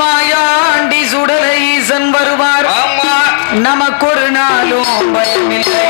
மாயாண்டி சுடலை ஈசன் வருவார். நமக்கொரு நாளும் பயமில்லை.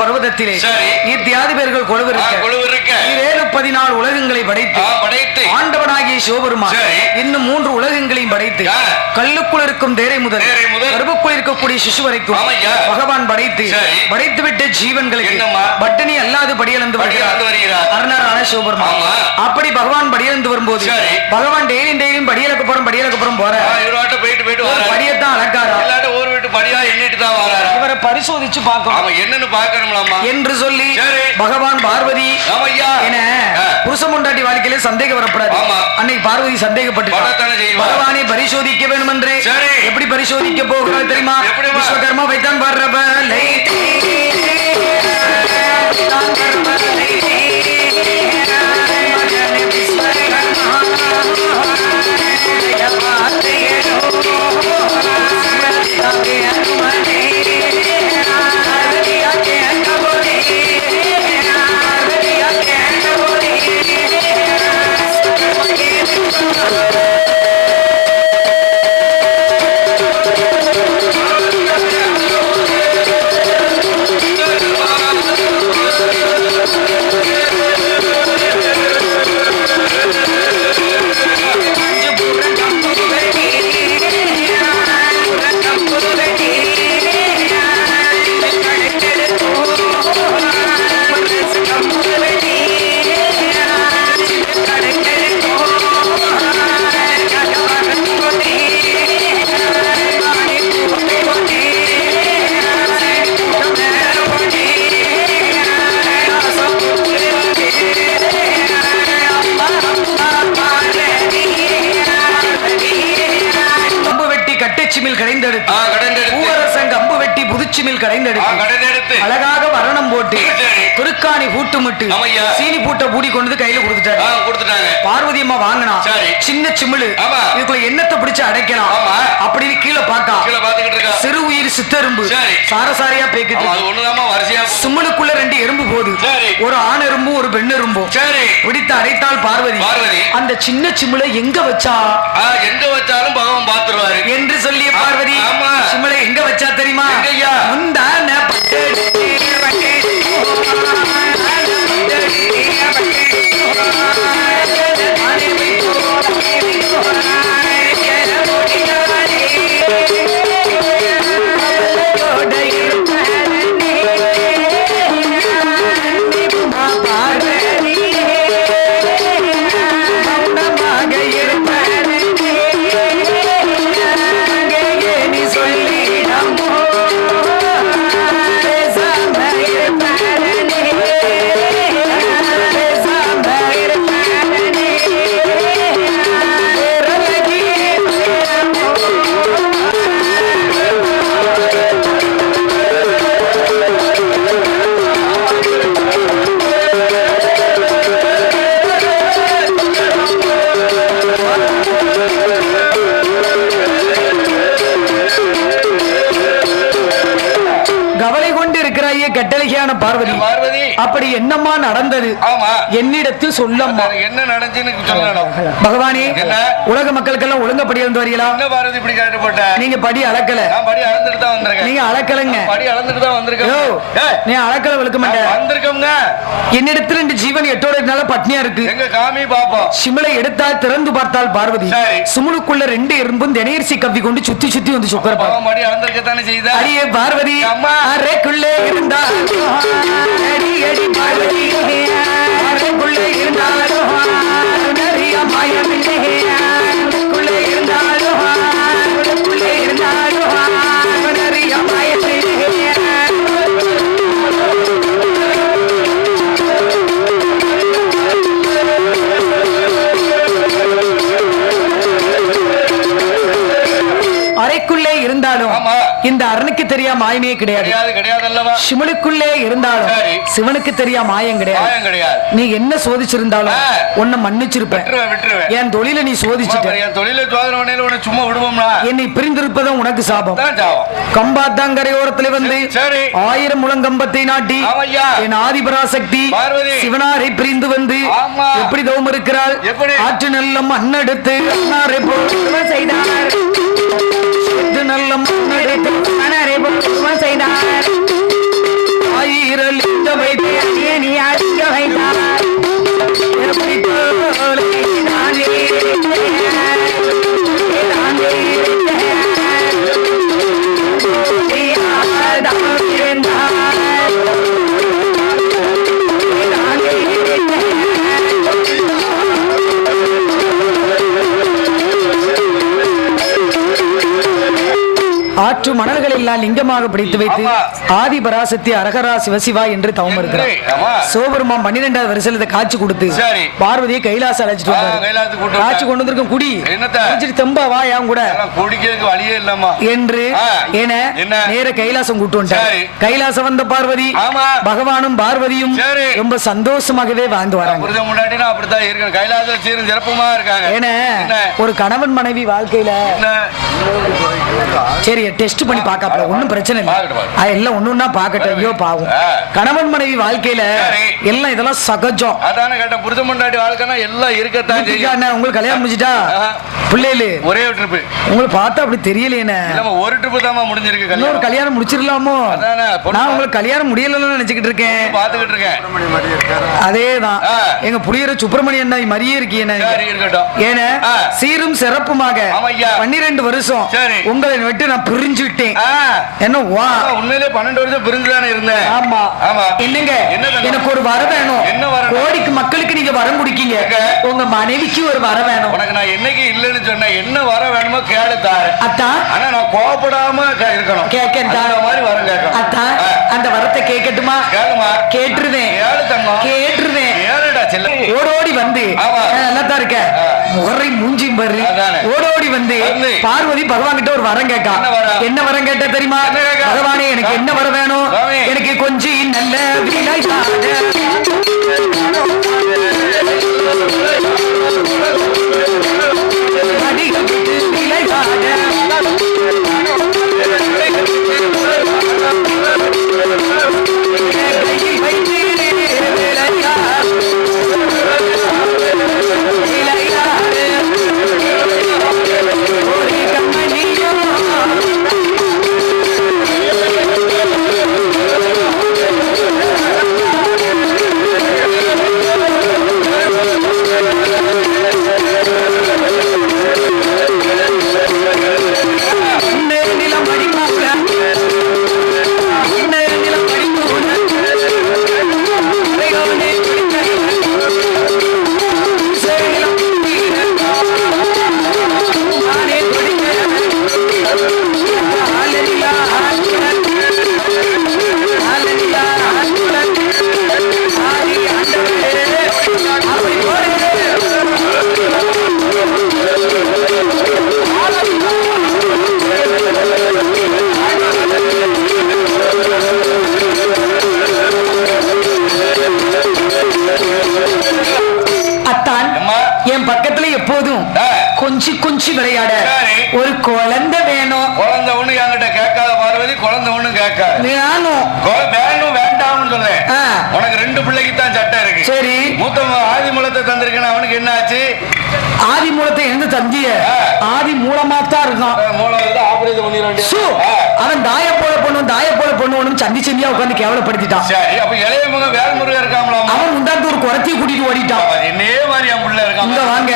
பர்வதத்திலே இத்தியாதி பேர்கள் கொழுவிருக்க 14 உலகங்களை படைத்து ஆண்டவனாகிய சிவபெருமான் இன்னும் 3 உலகங்களையும் படைத்து கல்லுக்குள் இருக்கும் தேரை முதல் கருவுக்குள் இருக்கக்கூடிய சிசு வரைக்கும் பகவான் படைத்து விட்டு ஜீவன்களுக்கு பட்டினி அல்லாது படியளந்து வருகிறார் அருணரான சிவபெருமான். அப்படி பகவான் படியளந்து வரும்போது பகவான் டெய்லியும் படியலக்கப்புறம் போற படியத்தான் அழகாரா இவரை பரிசோதிச்சு பார்க்கணும் என்னன்னு பார்க்கணும்லாமா என்று சொல்லி பகவான் பார்வதி என புருஷ முண்டாட்டி வாழ்க்கையில சந்தேகம் வரப்படாது. அன்னைக்கு பார்வதி சந்தேகப்பட்டு பகவானை பரிசோதிக்க வேண்டும் என்று எப்படி பரிசோதிக்க போகிறார் தெரியுமா? விஸ்வகர்மா வைத்தான் வர்றவலை அழகாக வரணம் போட்டு துருக்காணி பூட்டுமிட்டு சீனி பூட்ட பூடி கொண்டு கையில கொடுத்துட்டாங்க. பார்வதி அம்மா வாங்கினா சின்ன சிமிழு இதுக்குள்ள எண்ணத்தை பிடிச்சு அடைக்கலாம் அப்படின்னு கீழே பார்த்தா சிறு உயிர் சித்தெரும்பு சாரசாரியா பேக்கிட்டு சிமிழுக்குள்ள 2 எறும்பு போகுது. ஒரு ஆண் எறும்பும் ஒரு பெண் எறும்பும் பிடித்து அடைத்தால் பார்வதி அந்த சின்ன சிமிழை எங்க வச்சாலும் பகவான் பார்த்துருவாரு என்று சொல்லிய பார்வதி சிமிழை எங்க வச்சா தெரியுமா? முந்தான பார்வதி அப்படி என்னம்மா நடந்தது என்னிடத்தில் சொல்லம்மா. என்ன நடந்துன்னு பகவானே உலக மக்களுக்கெல்லாம் ஒழுங்க படி இருந்து வரீங்களா? நீங்க படி அளக்கல, நீங்க அளக்கலங்க, நீ அளக்கல விழுக்க மாட்டேன். என்னிடத்தில் 2 ஜீவன் 8 பட்னியா இருக்கு. சிமிழை எடுத்தால் திறந்து பார்த்தால் பார்வதி சுமுழுக்குள்ள 2 எறும்பும் தினையரிசி கவ்வி கொண்டு சுத்தி சுத்தி வந்து சுக்கர அடியே பார்வதி அறைக்குள்ளே இருந்தா அடி அடி பார்வதி அறைக்குள்ளே இருந்தாலும் நிறைய மாயமில்லை உள்ளே இருந்தாலும் நிறைய மாயமில்லை. அறைக்குள்ளே இருந்தாலும் இந்த அரணுக்கு தெரியா மாயமே கிடையாது. சிவனுக்குள்ளே இருந்தாலும் சிவனுக்கு தெரியா மாயம் கிடையாது. நீ என்ன சோதிச்சிருந்தாலும் உன்னை மன்னிச்சிருப்பேன். என் தொழில நீ சோதிச்சுட்ட. என்னை பிரிந்திருப்பதும் உனக்கு சாபம். கம்பாத்தாங்கரையோரத்தில் வந்து 1000 முழங்கம்பத்தை நாட்டி என் ஆதிபராசக்தி சிவனாரை பிரிந்து வந்து எப்படி தவம் இருக்கிறாள். ஆற்று நல்லம் அன்னெடுத்து அன்னாரை போல் செய்தார். நல்ல செய்தார். 1000 லிங்கமை நீ அடிக்க வைத்தார். எப்படி நான் ஆற்று மணல்கள் எல்லாம் லிங்கமாக பிடித்து வைத்து ஆதி பராசக்தி அரகரா சிவசிவா என்று தவம் இருக்கிறார். சிவபெருமான் 12வது வருஷத்துல காட்சி கொடுத்து பார்வதியை கைலாசம் அழைச்சிட்டு வந்தார். காட்சி கொண்டு வந்திருக்கும் குடி தெம்பா வா என் கூட குடிக்கிறதுக்கு வழியே இல்லம்மா என்று நேர கைலாசம் கூட்டு வந்தார். கைலாசம் வந்த பார்வதி பகவானும் பார்வதியும் ரொம்ப சந்தோஷமாகவே வாழ்ந்து வராங்க. அப்படித்தான் இருக்கு. கைலாசம் சீரும் சிறப்புமா இருக்காங்க. ஒரு கணவன் மனைவி வாழ்க்கையில சரி டெஸ்ட் பண்ணி பாக்கல ஒண்ணும் பிரச்சனை இல்லை. எல்லாம் ஒண்ணுன்னா பாக்கட்டும். ஐயோ பாவம் கணவன் மனைவி வாழ்க்கையில எல்லாம் இதெல்லாம் சகஜம். அதான கேட்ட புருஷ முண்டாட்டி வாழ்க்கைனா எல்லாம் இருக்கத்தான் செய்யும். உங்களுக்கு கல்யாணம் முடிஞ்சிட்டா பிள்ளைகளு ஒரே ட்ரிப் உங்களுக்கு பார்த்தா அப்படி தெரியலையே. ஒரு ட்ரிப் தான் முடிஞ்சிருக்கு. இன்னொரு கல்யாணம் முடிச்சிடலாமோ? நான் உங்களுக்கு கல்யாணம் முடியலன்னு நினைச்சுக்கிட்டு இருக்கேன். பாத்துக்கிட்டு இருக்கேன். அதேதான் எங்க புளியர சுப்பிரமணியன் மாதிரியே இருக்கீங்க. ஏன்னா சீரும் சிறப்புமாக 12 வருஷம் உங்களை விட்டு நான் பிரிஞ்சுட்டேன். என்ன உண்மையிலே 12 வருஷம் பிரிஞ்சுதானே இருந்தேன். ஆமா என்னங்க எனக்கு ஒரு வர வேணும். என்ன வர? கோடிக்கு மக்களுக்கு நீங்க வரம் குடிக்கீங்க. உங்க மனைவிக்கு ஒரு வர வேணும். உனக்கு நான் என்னைக்கு இல்லன்னு சொன்னேன். என்ன வர வேணுமோ கேளு தாரு. அத்தான் ஆனா நான் கோபப்படாம இருக்கணும். கேட்க மாதிரி வரம் கேட்கணும். அத்தான் அந்த வரத்தை கேட்கட்டுமா? கேளுமா. கேட்டுருவேன். கேளு தங்கம். கேட்டுருவேன். கேளுடா செல்ல. ஓடோடி வந்து நல்லா தான் இருக்க முகரை மூஞ்சியும் பாரு. ஓடோடி வந்து பார்வதி பகவான் கிட்ட ஒரு வரம் கேட்கா. என்ன வரம் கேட்ட தெரியுமா? பகவானே எனக்கு என்ன வர வேணும்? எனக்கு கொஞ்சம் நல்ல கொஞ்சி விளையாட ஒரு குழந்தை வேணும். குழந்தை ஒண்ணு என்கிட்ட கேட்காத பார்வதி. குழந்தை ஒண்ணு கேட்காது. வேணும் வேண்டாம்னு சொல்றேன். உனக்கு 2 பிள்ளைக்கு தான் சட்டம் இருக்கு. சரி மூத்த ஆதி மூலத்தை தந்திருக்கேன். அவனுக்கு என்ன ஆச்சு? ஆதி மூலத்தை எந்த தந்திய ஆதி மூலமா தான் இருக்கான். அவன் தாய போல பொண்ணு சந்தி சந்தியா உட்காந்து கேவலப்படுத்திட்டான். அப்ப இளைய மகன் வேல்முருகன் இருக்காங்களா? அவன் முந்தாந்து ஒரு குறைச்சி கூட்டிட்டு ஓடிட்டான். என்னே மாதிரி என் பிள்ளை இருக்கான். வாங்க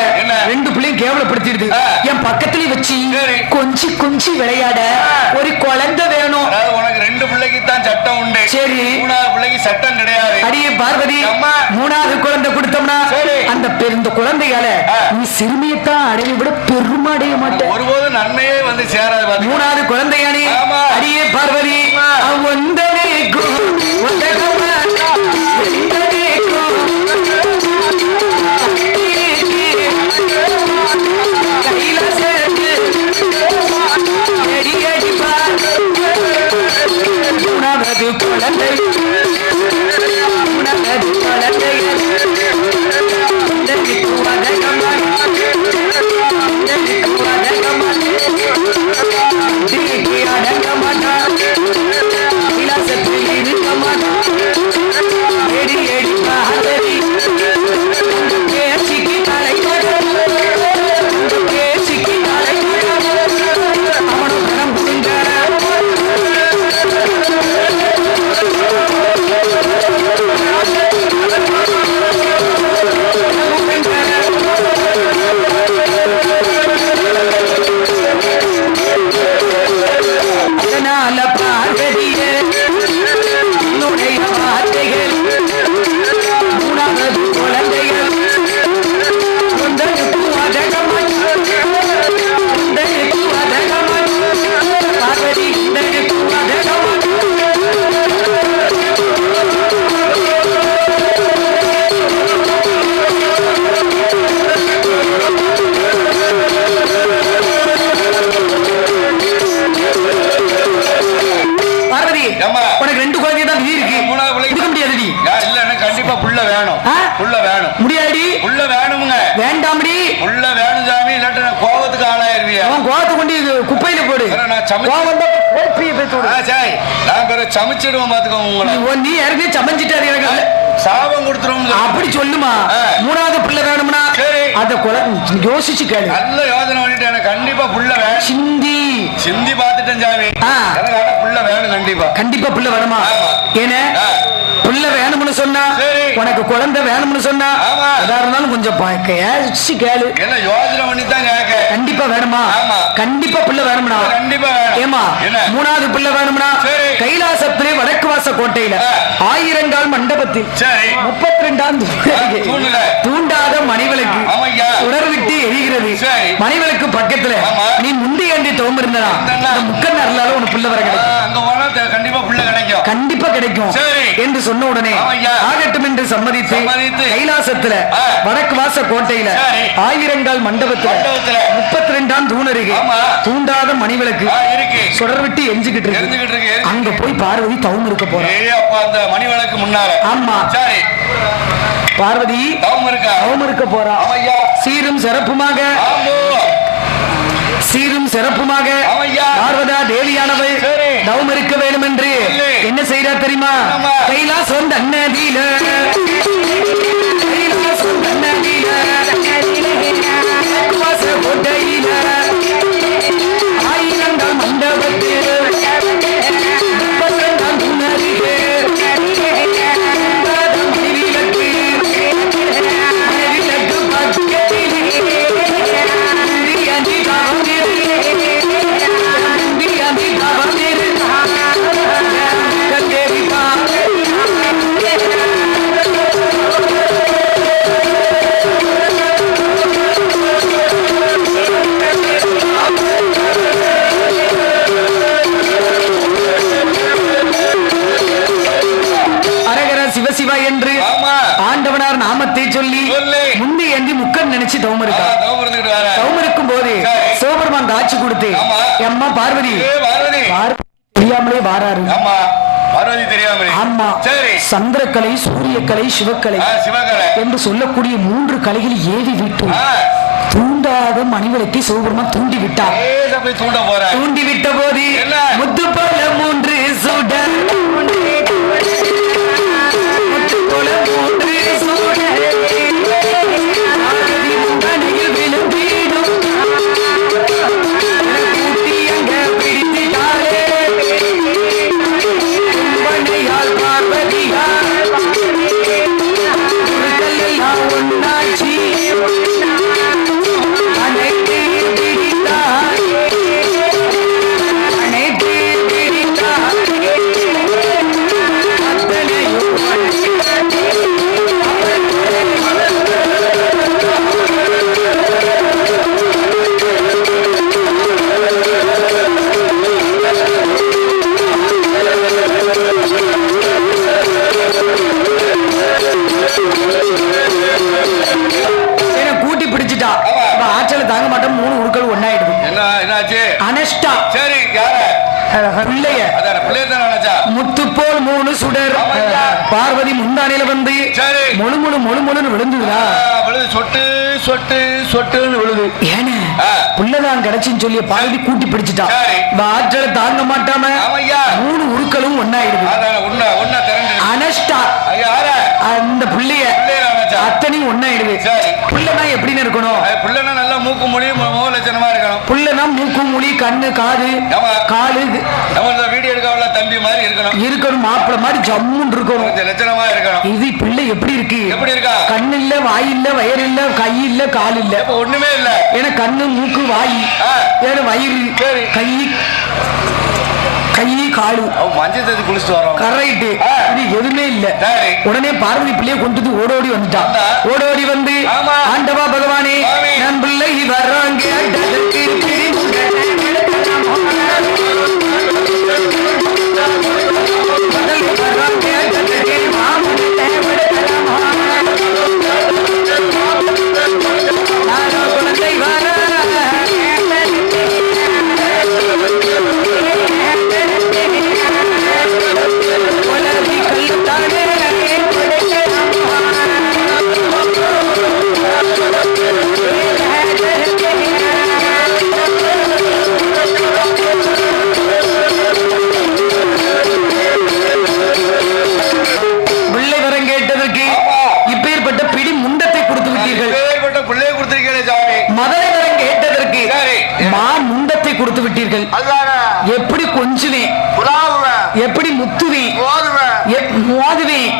2 பிள்ளையும் கேவலப்படுத்திடுது. என் பக்கத்துல வச்சு கொஞ்சி விளையாட ஒரு குழந்தை வேணும். உனக்கு 2 பிள்ளைக்கு தான் சட்டம் உண்டு. சரி 3வது பிள்ளைக்கு சட்டம் கிடையாது. அடியே பார்வதி 3வது குழந்தை கொடுத்தோம்னா அந்த பெருந்த குழந்தையால நீ சிறுமியத்தான் அடைய விட பெருமை அடைய மாட்டேன். ஒருபோது நன்மையே வந்து சேராது. 3வது குழந்தையானே அடியே பார்வதி சமைச்சிடுவோம் பாத்துக்கோங்க உங்களை. நீ யாருமே சமைச்சிட்டாரு எனக்கு சாபம் கொடுத்துரும் அப்படி சொல்லுமா. மூணாவது பிள்ளை வேணும்னா அத யோசிச்சு கேளு. நல்ல யோசனை பண்ணிட்டு எனக்கு கண்டிப்பா புள்ள வேணும். சிந்தி சிந்தி பாத்துட்டேன் சாமி. எனக்கு புள்ள வேணும் கண்டிப்பா. கண்டிப்பா புள்ள வேணுமா? ஏன்னா புள்ள வேணும்னு சொன்னா உனக்கு குழந்தை வேணும்னு சொன்னா எதா இருந்தாலும் கொஞ்சம் கேளு. என்ன யோசனை பண்ணி தான் கேட்க. கண்டிப்பா வேணுமா? கண்டிப்பா புள்ள வேணும்னா கண்டிப்பா ஏமா மூணாவது பிள்ளை வேணும்னா கைலாசத்திலே வடக்கு வாச கோட்டையில 1000 கால் மண்டபத்தில் 32ஆம் தூண்டாத மணிவிளக்கு சுடர் விட்டு எரிகிறது. மணிவிளக்கு பக்கத்துல நீ முந்தி அண்டி தோம்பு இருந்தா முக்கன் அருளால உனக்கு பிள்ளை வர கிடைக்கும். கண்டிப்பா பிள்ளை கிடைக்கும். கண்டிப்பா கிடைக்கும் என்று சொன்ன உடனே ஆகட்டும் என்று சம்மதித்து கைலாசத்துல வடக்கு வாச கோட்டையில 1000 கால் மண்டபத்துல 32ஆம் தூணருகே தூண்டாத மணிவிளக்கு சுடர் விட்டு எரிஞ்சுக்கிட்டு இருக்கு. அங்க போய் பார்வதி தவம் இருக்க போறா. மணிவிளக்கு முன்னால ஆமா பார்வதி தவம் இருக்க போறா. சீரும் சிறப்புமாக பார்வதா தேவியானவள் தவம் இருக்க வேண்டும் என்று என்ன செய்தா தெரியுமா? கைலாசம் தன்னதியில கோட்டையில 1000 கால் மண்டபத்தில் சொல்லி முந்தி ஏந்தி முக்கன் நினைச்சு தவம் இருக்கா. தவம் இருக்கும் போது சிவபெருமான் காட்சி கொடுத்து அம்மா பார்வதி தெரியாமலே வாராரு. ஆமா சந்திரக்கலை சூரியக்கலை சிவக்கலை என்று சொல்லக்கூடிய 3 கலைகள் ஏவி விட்டு தூண்டாத மணிவிளக்கை சிவபெருமான் தூண்டி விட்டார். தூண்டி விட்ட போது முத்து போல 3 சுடர் முத்து போல் 3 சுடர் பார்வதி முந்தானையில வந்து முழு முழு முழு முழுன்னு விழுந்துதா? சொட்டு சொட்டு சொட்டுன்னு விழுது. ஏன்னா புள்ளதான் கிடைச்சுன்னு சொல்லி பார்வதி கூட்டி பிடிச்சிட்டா. ஆற்றலை தாங்க மாட்டாம 3 உருக்களும் ஒன்னாயிடுது. அனஷ்டா அந்த புள்ளைய அத்தனையும் ஒன்னாயிடுது. புள்ளனா எப்படின்னு இருக்கணும்? புள்ளனா நல்லா மூக்கு மொழி லட்சணமா இருக்கணும். புள்ளனா மூக்கு மொழி கண்ணு காது காலு வீடியோ எடுக்க தம்பி மாதிரி இருக்கணும். மாப்பிள்ள மாதிரி ஜம்முன்னு இருக்கணும். லட்சணமா இருக்கணும். இது பிள்ளை எப்படி இருக்கு? எப்படி இருக்கா? கண்ணு இல்ல, வாய் இல்ல, வயிறு இல்ல, கை இல்ல, கால் இல்ல, ஒண்ணுமே இல்ல. ஏன்னா கண்ணு மூக்கு வாய் வயிறு கை காலு மஞ்சள் தேதி குளிச்சுட்டு வரோம். கரெக்ட். இது எதுவுமே இல்ல. உடனே பார்வதி பிள்ளைய கொண்டு ஓடோடி வந்துட்டான். ஓடோடி வந்து ஆண்டவா பகவானே நம் பிள்ளை வர்றாங்க மா முண்டத்தை கொடுத்து விட்டீர்கள். எப்படி கொஞ்சுவேன், எப்படி முத்துவேன், மோதுவேன்.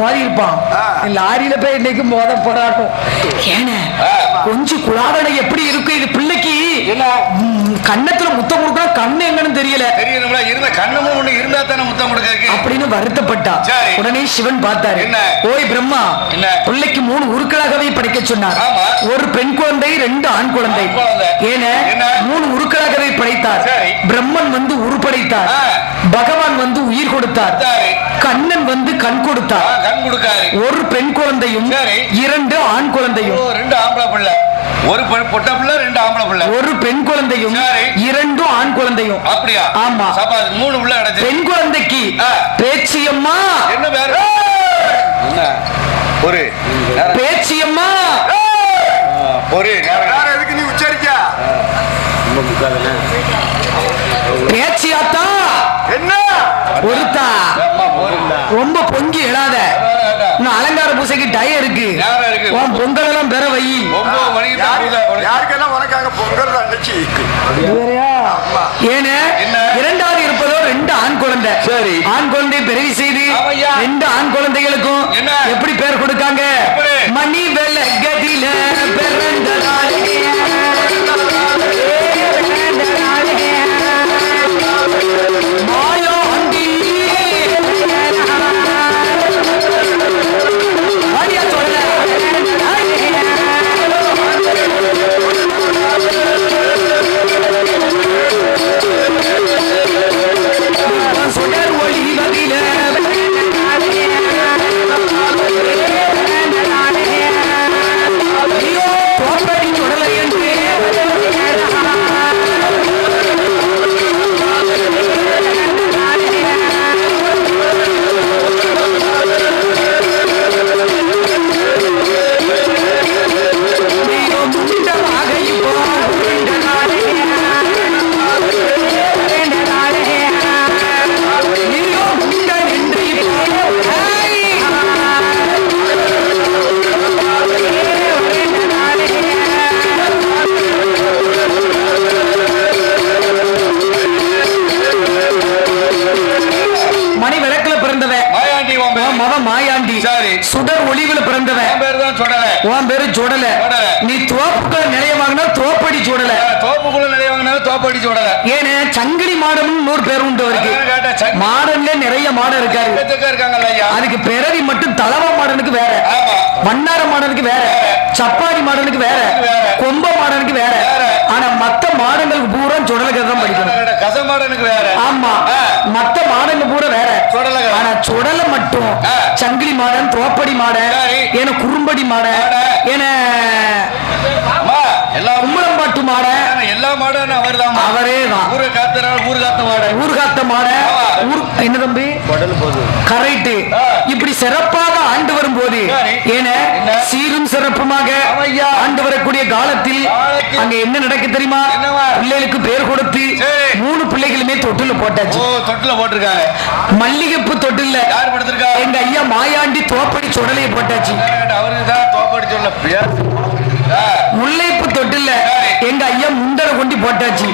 மோதி இருப்பான் லாரியில போய் இன்னைக்கு மோத போராட்டம். ஏன்னா கொஞ்சம் குழாதனை எப்படி இருக்கு இது பிள்ளைக்கு கண்ணத்துல முத்தம் கொடுக்க கண்ணு என்னன்னு தெரியல. இருந்த கண்ணமும் ஒண்ணு இருந்தா தானே முத்தம் கொடுக்க அப்படின்னு வருத்தப்பட்டா. உடனே சிவன் பார்த்தாரு. ஓய் பிரம்மா, பிள்ளைக்கு 3 உருக்களாகவே படைக்க சொன்னார். ஒரு பெண் குழந்தை 2 ஆண் குழந்தை. ஏன்னா 3 உருக்களாகவே படைத்தார். பிரம்மன் வந்து உருப்படைத்தார், பகவான் வந்து உயிர் கொடுத்தார், கண்ணன் வந்து கண் கொடுத்தார். ஒரு பெண் குழந்தையும் 2 ஆண் குழந்தையும். 2 ஆம்பளை பிள்ளை, ஒரு பொட்ட பிள்ளை, 2 ஆம்பளை பிள்ளை. ஒரு பெண் குழந்தையும் 2 ஆண் குழந்தையும். அப்படியா? ஆமா. 3 பிள்ளை கிடைச்சு. பெண் குழந்தைக்கு பேச்சியம்மா. என்ன பேரு? என்ன ஒரு பேச்சியம்மா. ஒரு வேற எதுக்கு நீ உச்சரிக்கா? பேச்சியாத்தா. என்ன ஒருத்தா ரொம்ப பொங்கி எழாத. இன்னும் அலங்கார பூசைக்கு டயம் இருக்கு. உன் பொங்கல் எல்லாம் பெற வை. யாருக்கெல்லாம் உனக்காக பொங்கல் அன்னைக்கு ஏன்னு 2வது இருப்பதோ 2 ஆண் குழந்தை. சரி, ஆண் குழந்தை பிறவி செய்து 2 ஆண் குழந்தைகளுக்கும் எப்படி பேர் கொடுக்காங்க? மணி வெள்ள கதில பிறந்ததாலே சுடர் ஒளிவுல பிறந்தவன். உன் பேரு சுடல. நீ தோப்புக்குள்ள நிலைய வாங்கினா தோப்படி சுடல. தோப்புக்குள்ள நிலைய வாங்கினா தோப்படி சுடல. ஏன்னா சங்கிலி மாடம்னு 100 பேர் உண்டு அவருக்கு. மாடன்ல நிறைய மாடம் இருக்காரு. அதுக்கு பிறவி மட்டும் தலவா மாடனுக்கு வேற, வண்ணார மாடனுக்கு வேற, சப்பாடி மாடனுக்கு வேற, கொம்ப மாடனுக்கு வேற. ஆனா மத்த மாடங்களுக்கு பூரா சுடலுக்கு தான் படிக்கணும். கச மாடனுக்கு வேற. ஆமா, மத்த மாடங்க பூரா வேற. ஆனா சுடல மட்டும் சங்கிலி மாடன், தோப்படி மாடன், ஏன குறும்படி மாடன், ஏன கும்பளம்பாட்டு மாடன், எல்லா மாடும் அவர்தான். அவரே தான். ஊர்காத்த மாடன். என்ன தம்பி கரெக்ட். இப்படி சிறப்பாக ஆண்டு வரும்போது ஏன சீரும் சிறப்புமாக ஆண்டு வரக்கூடிய காலத்தில் அங்க என்ன நடக்க தெரியுமா? பிள்ளைகளுக்கு பேர் கொடுத்து 3 பிள்ளைகளுமே தொட்டில போட்டாச்சு. தொட்டில போட்டிருக்காங்க. மல்லிகைப்பூ தொட்டில யார் படுத்திருக்கா? எங்க ஐயா மாயாண்டி தோப்படி சுடலையை போட்டாச்சு. அவருக்கு தான் தோப்படி சொல்ல. முல்லைப்பூ தொட்டில எங்க ஐயா முண்டரை கொண்டு போட்டாச்சு.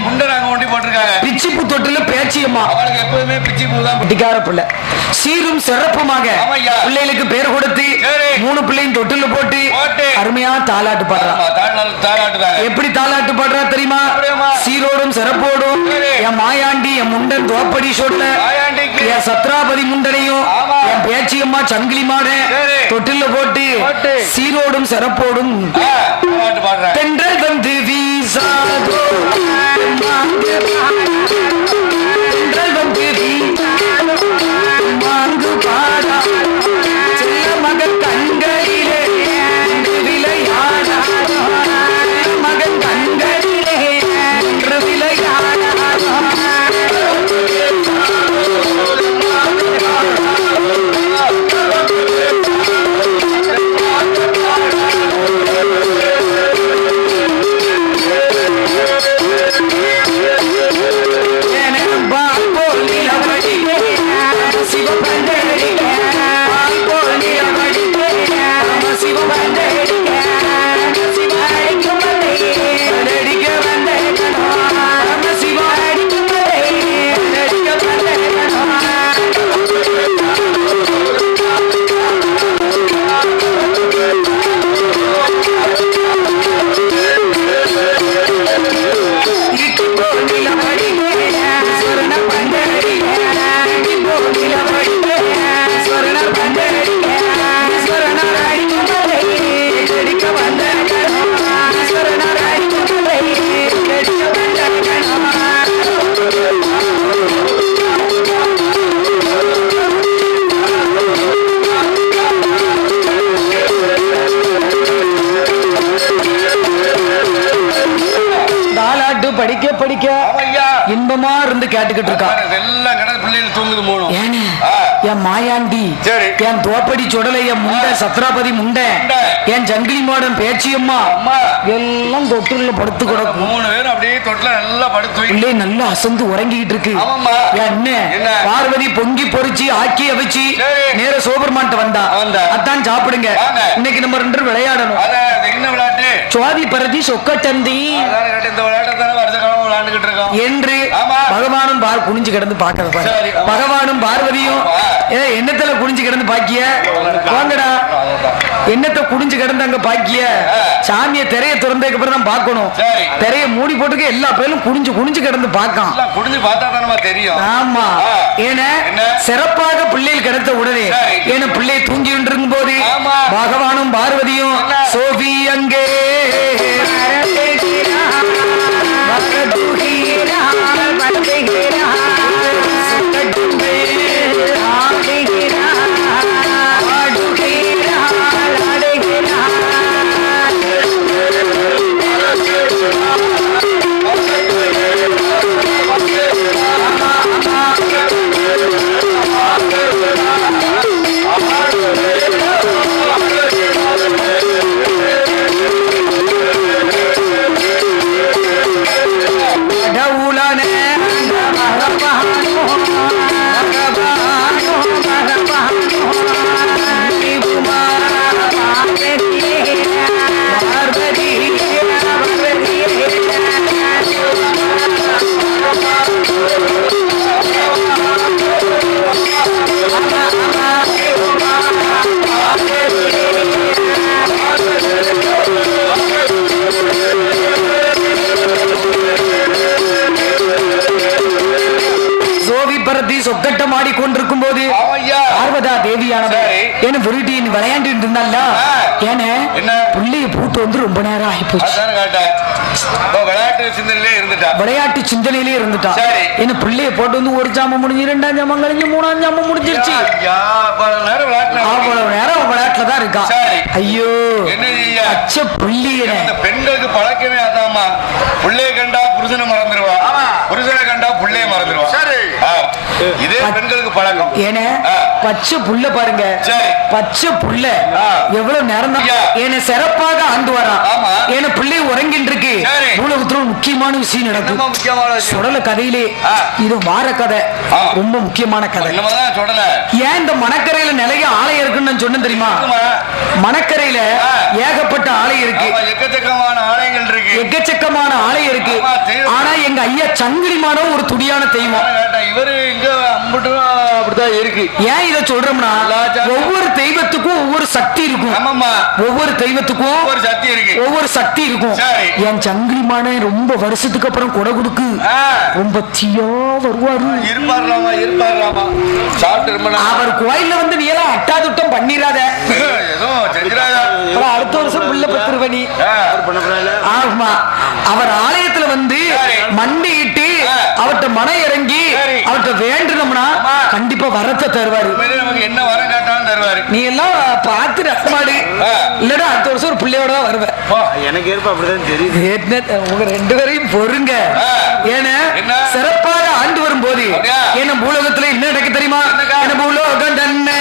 பிச்சிப்பூ தொட்டில பேச்சியம்மா. எப்பவுமே பிச்சிப்பூ தான். பிடிக்கார பிள்ளை சீரும் சிறப்புமாக பிள்ளைகளுக்கு பேர் கொடுத்து 3 பிள்ளையும் தொட்டில போட்டு அருமையா தாலாட்டு பாடுறா. எப்படி தாலாட்டு பாடுறா தெரியுமா? சீரோடும் சிறப்போடும் என் மாயாண்டி, என் முண்டன் தோப்படி சொல்ல, என் சத்ராபதி முண்டனையும் என் பேச்சியம்மா சங்கிலி மாட தொட்டில போட்டு சீரோடும் சிறப்போடும் தென்றல் வந்து வீசாதோ தென்றல் வந்து மாங்கு பாடா செல்ல மகன் கண்களிலே விளையாடா மகன் கண்களிலே விளையாடா. படிக்க இன்பமா இருந்து கேட்டுக்கிட்டு இருக்கா. எல்லாம் கடல் பிள்ளைகள் தூங்குது மூணும். என் மாயாண்டி, என் தோப்படி சுடலை, என் முண்டை சத்ராபதி முண்டை, என் ஜங்கிலி மாடன் பேச்சியம்மா எல்லாம் தொட்டில படுத்து கிடக்கும். 3 பேரும் அப்படியே தொட்டில நல்லா படுத்து இல்லே நல்லா அசந்து உறங்கிட்டு இருக்கு. என்ன பார்வதி பொங்கி பொறிச்சு ஆக்கி அவிச்சு நேர சோபர்மான்ட்ட வந்தா. அதான் சாப்பிடுங்க, இன்னைக்கு நம்ம 2 விளையாடணும். என்ன விளையாட்டு? சுவாதி பரதி சொக்க சந்தி என்று பகவானும் குனிஞ்சு கிடந்து பாக்க. பகவானும் பார்வதியும் என்னத்துல குனிஞ்சு கிடந்து பாக்கிய வாங்கடா, என்னத்தை குனிஞ்சு கிடந்து அங்க பாக்கிய. சாமிய திரைய திறந்ததுக்கு அப்புறம் தான் பாக்கணும். திரைய மூடி போட்டுக்க எல்லா பேரும் குனிஞ்சு குனிஞ்சு கிடந்து பாக்கலாம். குனிஞ்சு பார்த்தா தானே தெரியும். ஆமா, ஏன்னா சிறப்பாக பிள்ளைகள் கிடைத்த உடனே ஏன்னா பிள்ளை தூங்கி இருக்கும் போது பகவானும் பார்வதியும் சோபி அங்கே சொக்கட்டம் ஆடிக்கொண்டிருக்கும் போது பார்வதா தேவியானவர் என்ன விருட்டின்னு விளையாண்டு இருந்தால ஏன்னா புள்ளைய பூட்டு வந்து ரொம்ப நேரம் ஆயிப்போச்சு. விளையாட்டு சிந்தனையிலே இருந்துட்டா. என்ன பிள்ளைய போட்டு வந்து 1 ஜாமம் முடிஞ்சு 2ஆம் ஜாமம் கழிஞ்சு 3ஆம் ஜாமம் முடிஞ்சிருச்சு. அவ்வளவு நேரம் விளையாட்டுலதான் இருக்கா. ஐயோ அச்ச புள்ளிய பெண்களுக்கு பழக்கமே அதாமா. புள்ளைய கண்டா புருஷனை மறந்துடுவா, புருஷனை கண்டா புள்ளைய மறந்துடுவா. இதே பெண்களுக்கு பழக்கம். ஏன்னா பச்சை புள்ள பாருங்க, பச்சை புள்ள எவ்வளவு நேரம் தான் என்ன சிறப்பாக ஆண்டு வரா. ஏன்னா பிள்ளை உறங்கிட்டு இருக்கு. உலகத்துல முக்கியமான விஷயம் நடக்கும். சுடல கதையிலே இது வார கதை, ரொம்ப முக்கியமான கதை. ஏன் இந்த மணக்கரையில நிறைய ஆலயம் இருக்குன்னு நான் சொன்னேன் தெரியுமா? மணக்கரையில ஏகப்பட்ட ஆலயம் இருக்கு, எக்கச்சக்கமான ஆலயங்கள் இருக்கு, எக்கச்சக்கமான ஆலயம் இருக்கு. ஆனா எங்க ஐயா சங்கிலிமான ஒரு துடியான தெய்வம். இவரு இங்க அப்படிதான் இருக்கு. ஏன் இதை சொல்றோம்னா ஒவ்வொரு தெய்வத்துக்கும் ஒவ்வொரு சக்தி இருக்கும். ஒவ்வொரு தெய்வத்துக்கும் ஒவ்வொரு சக்தி இருக்கு, ஒவ்வொரு சக்தி இருக்கும். என் சங்கிலிமான ரொம்ப வருஷத்துக்கு அப்புறம் கொடை கொடுக்கு ரொம்ப தீயா வருவாரு. அவர் கோயில்ல வந்து நீ எல்லாம் அட்டாதுட்டம் பண்ணிராத, அடுத்த வருஷம் புள்ள பத்திருவனி. ஆமா, அவர் ஆலயத்துல வந்து மண்டிட்டு அவர்கிட்ட மனம் இறங்கி அவர்கிட்ட வேண்டணும்னா கண்டிப்பா வரத்தை தருவாரு. என்ன வரம் கேட்டாலும் தருவாரு. நீ எல்லாம் பார்த்து ரசமாடு, இல்லடா அடுத்த வருஷம் ஒரு பிள்ளையோட தான் வருவேன். எனக்கு ஏற்ப அப்படிதான் தெரியுது. உங்க 2 பேரையும் பொறுங்க. ஏன்னா சிறப்பாக ஆண்டு வரும் போது என்ன பூலோகத்துல என்ன நடக்கு தெரியுமா? என்ன பூலோகம் தன்ன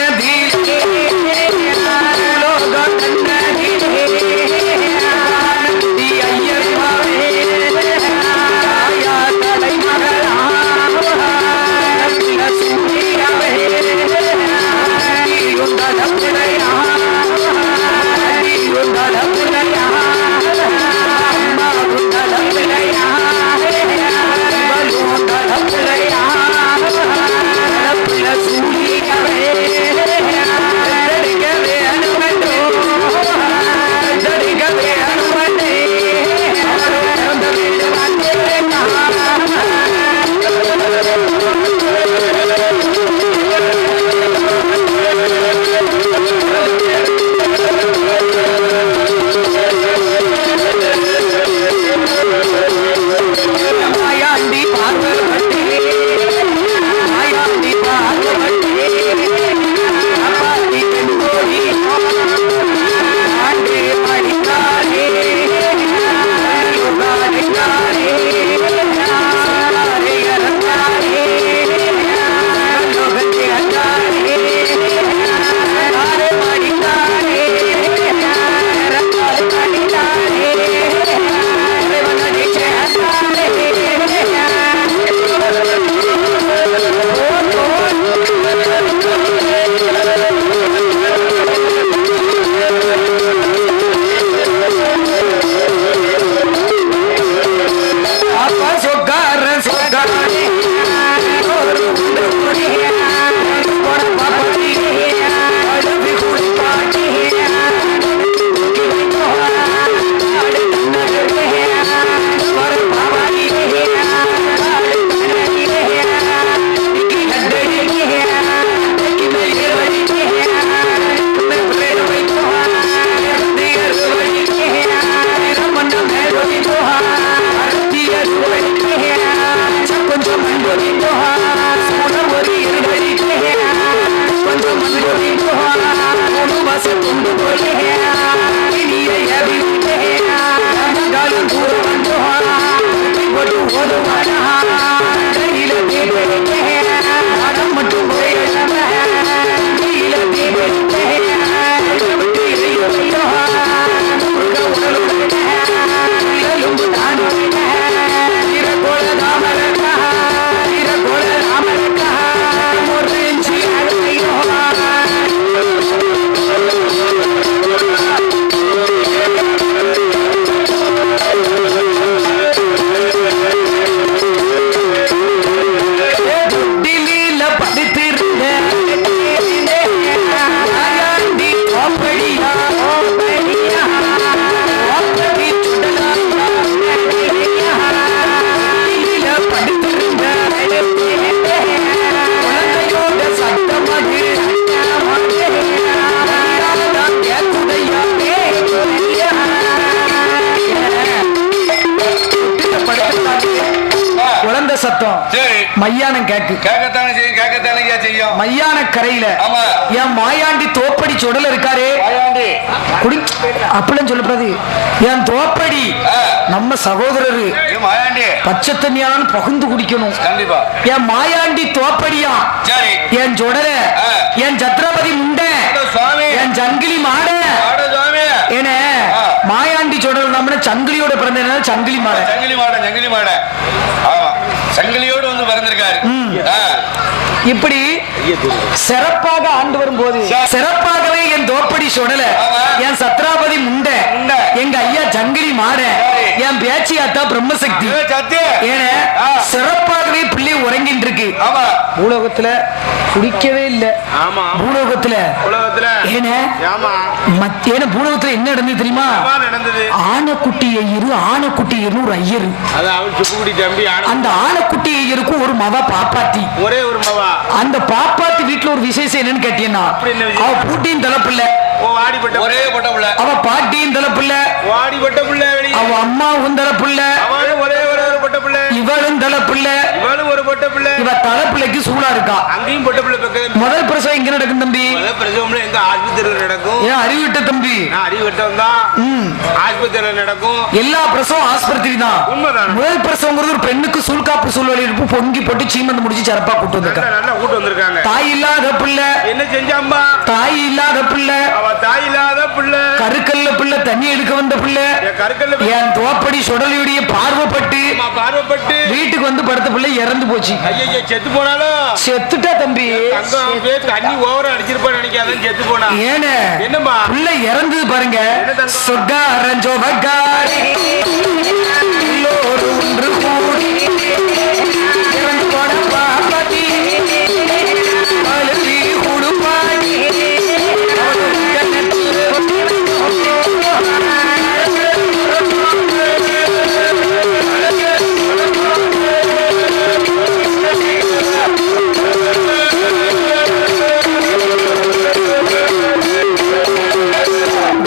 சரி. மையானம் கேட்கத்தானே செய்யும். மையான கரையில ஆமா. என் மாயாண்டி தோப்படி சுடல இருக்காரு. மாயாண்டி குடி அப்படிலாம் சொல்லக்கூடாது. என் தோப்படி நம்ம சகோதரரு மாயாண்டி பச்சை தண்ணியானு பகுந்து குடிக்கணும். கண்டிப்பா. என் மாயாண்டி தோப்படியா. சரி. என் சுடல என் சத்ரபதி முண்டை சுவாமி என் சங்கிலி மாட சுவாமி ஏன மாயாண்டி சுடல் நம்ம சங்கிலியோட பிறந்த சங்கிலி மாட. சங்கிலி மாட ஆமா சங்கிலியோடு வந்து பிறந்திருக்காரு. இப்படி சிறப்பாக ஆண்டு வரும்போது சிறப்பாகவே என் தோப்படி சுடல என் சத்ராபதி முண்டை எங்க ஐயா சங்கிலி மாட என் பேச்சியாத்தா பிரம்மசக்தி ஏன சிறப்பாகவே பிள்ளை உறங்கிட்டு இருக்கு. பூலோகத்துல குடிக்கவே இல்ல. பூலோகத்துல ஏன பூலோகத்துல என்ன நடந்தது தெரியுமா? ஆனைக்குட்டி ஐயரு ஒரு ஐயரு. அந்த ஆனைக்குட்டி ஐயருக்கு ஒரு மவ பாப்பாத்தி. ஒரே ஒரு மவா. அந்த பாப்பாத்தி வீட்டுல ஒரு விசேஷம் என்னன்னு கேட்டீங்கன்னா அவ பூட்டியின் தலைப்பில்ல. ஒரே பொட்ட புள்ள. அவ பாட்டியின் தலைப்பில்ல. வாடிப்பட்ட புள்ள. அவ அம்மா உந்தலப்புள்ள. ஒரே ஒரு பொட்ட புள்ள. இவளும் தலைப்பில்ல. இவளும் ஒரு பொட்ட புள்ள. இவ தலைப்பிள்ளைக்கு சூழா இருக்கா. அங்கேயும் பொட்ட புள்ள. முதல் பிரசவம் எங்க நடக்கும் தம்பி? முதல் பிரசவம்ல எங்க ஆஸ்பத்திரியில நடக்கும். ஏன் அறிவிட்ட தம்பி? அறிவிட்டம் தான். ஆஸ்பத்திரியில நடக்கும். எல்லா பிரசவம் ஆஸ்பத்திரி தான். உண்மைதான். முதல் பிரசவங்கிறது ஒரு பெண்ணுக்கு சூழ்காப்பு சூழ்வழி இருப்பு பொங்கி போட்டு சீமந்து முடிச்சு சிறப்பா கூட்டு வந்திருக்காங்க. நல்லா கூட்டு வந்திருக்காங்க. தாய் இல்லாத பிள்ளை என்ன செஞ்சாம்பா? தாய் இல்லாத பிள்ளை. அவ தாய் இல்லாத பிள்ளை. கருக்கல்ல பிள்ளை தண்ணி எடுக்க வந்த பிள்ளை. கருக்கல்ல என் தோப்படி சுடலியுடைய பார்வைப்பட்டு வீட்டுக்கு வந்து படுத்த பிள்ளை இறந்து போச்சு. ஐயா செத்து போனாலும் செத்துட்டா தம்பி. தண்ணி ஓவரா அடிச்சிருப்பான்னு நினைக்காத செத்து போனா. ஏன்னு என்னம்மா பிள்ளை இறந்தது பாருங்க. சொக்காரஞ்சோ வக்காரி ஒன்று கூடி இறந்து போன பாப்பாத்தி அழுவி குடுப்பாடி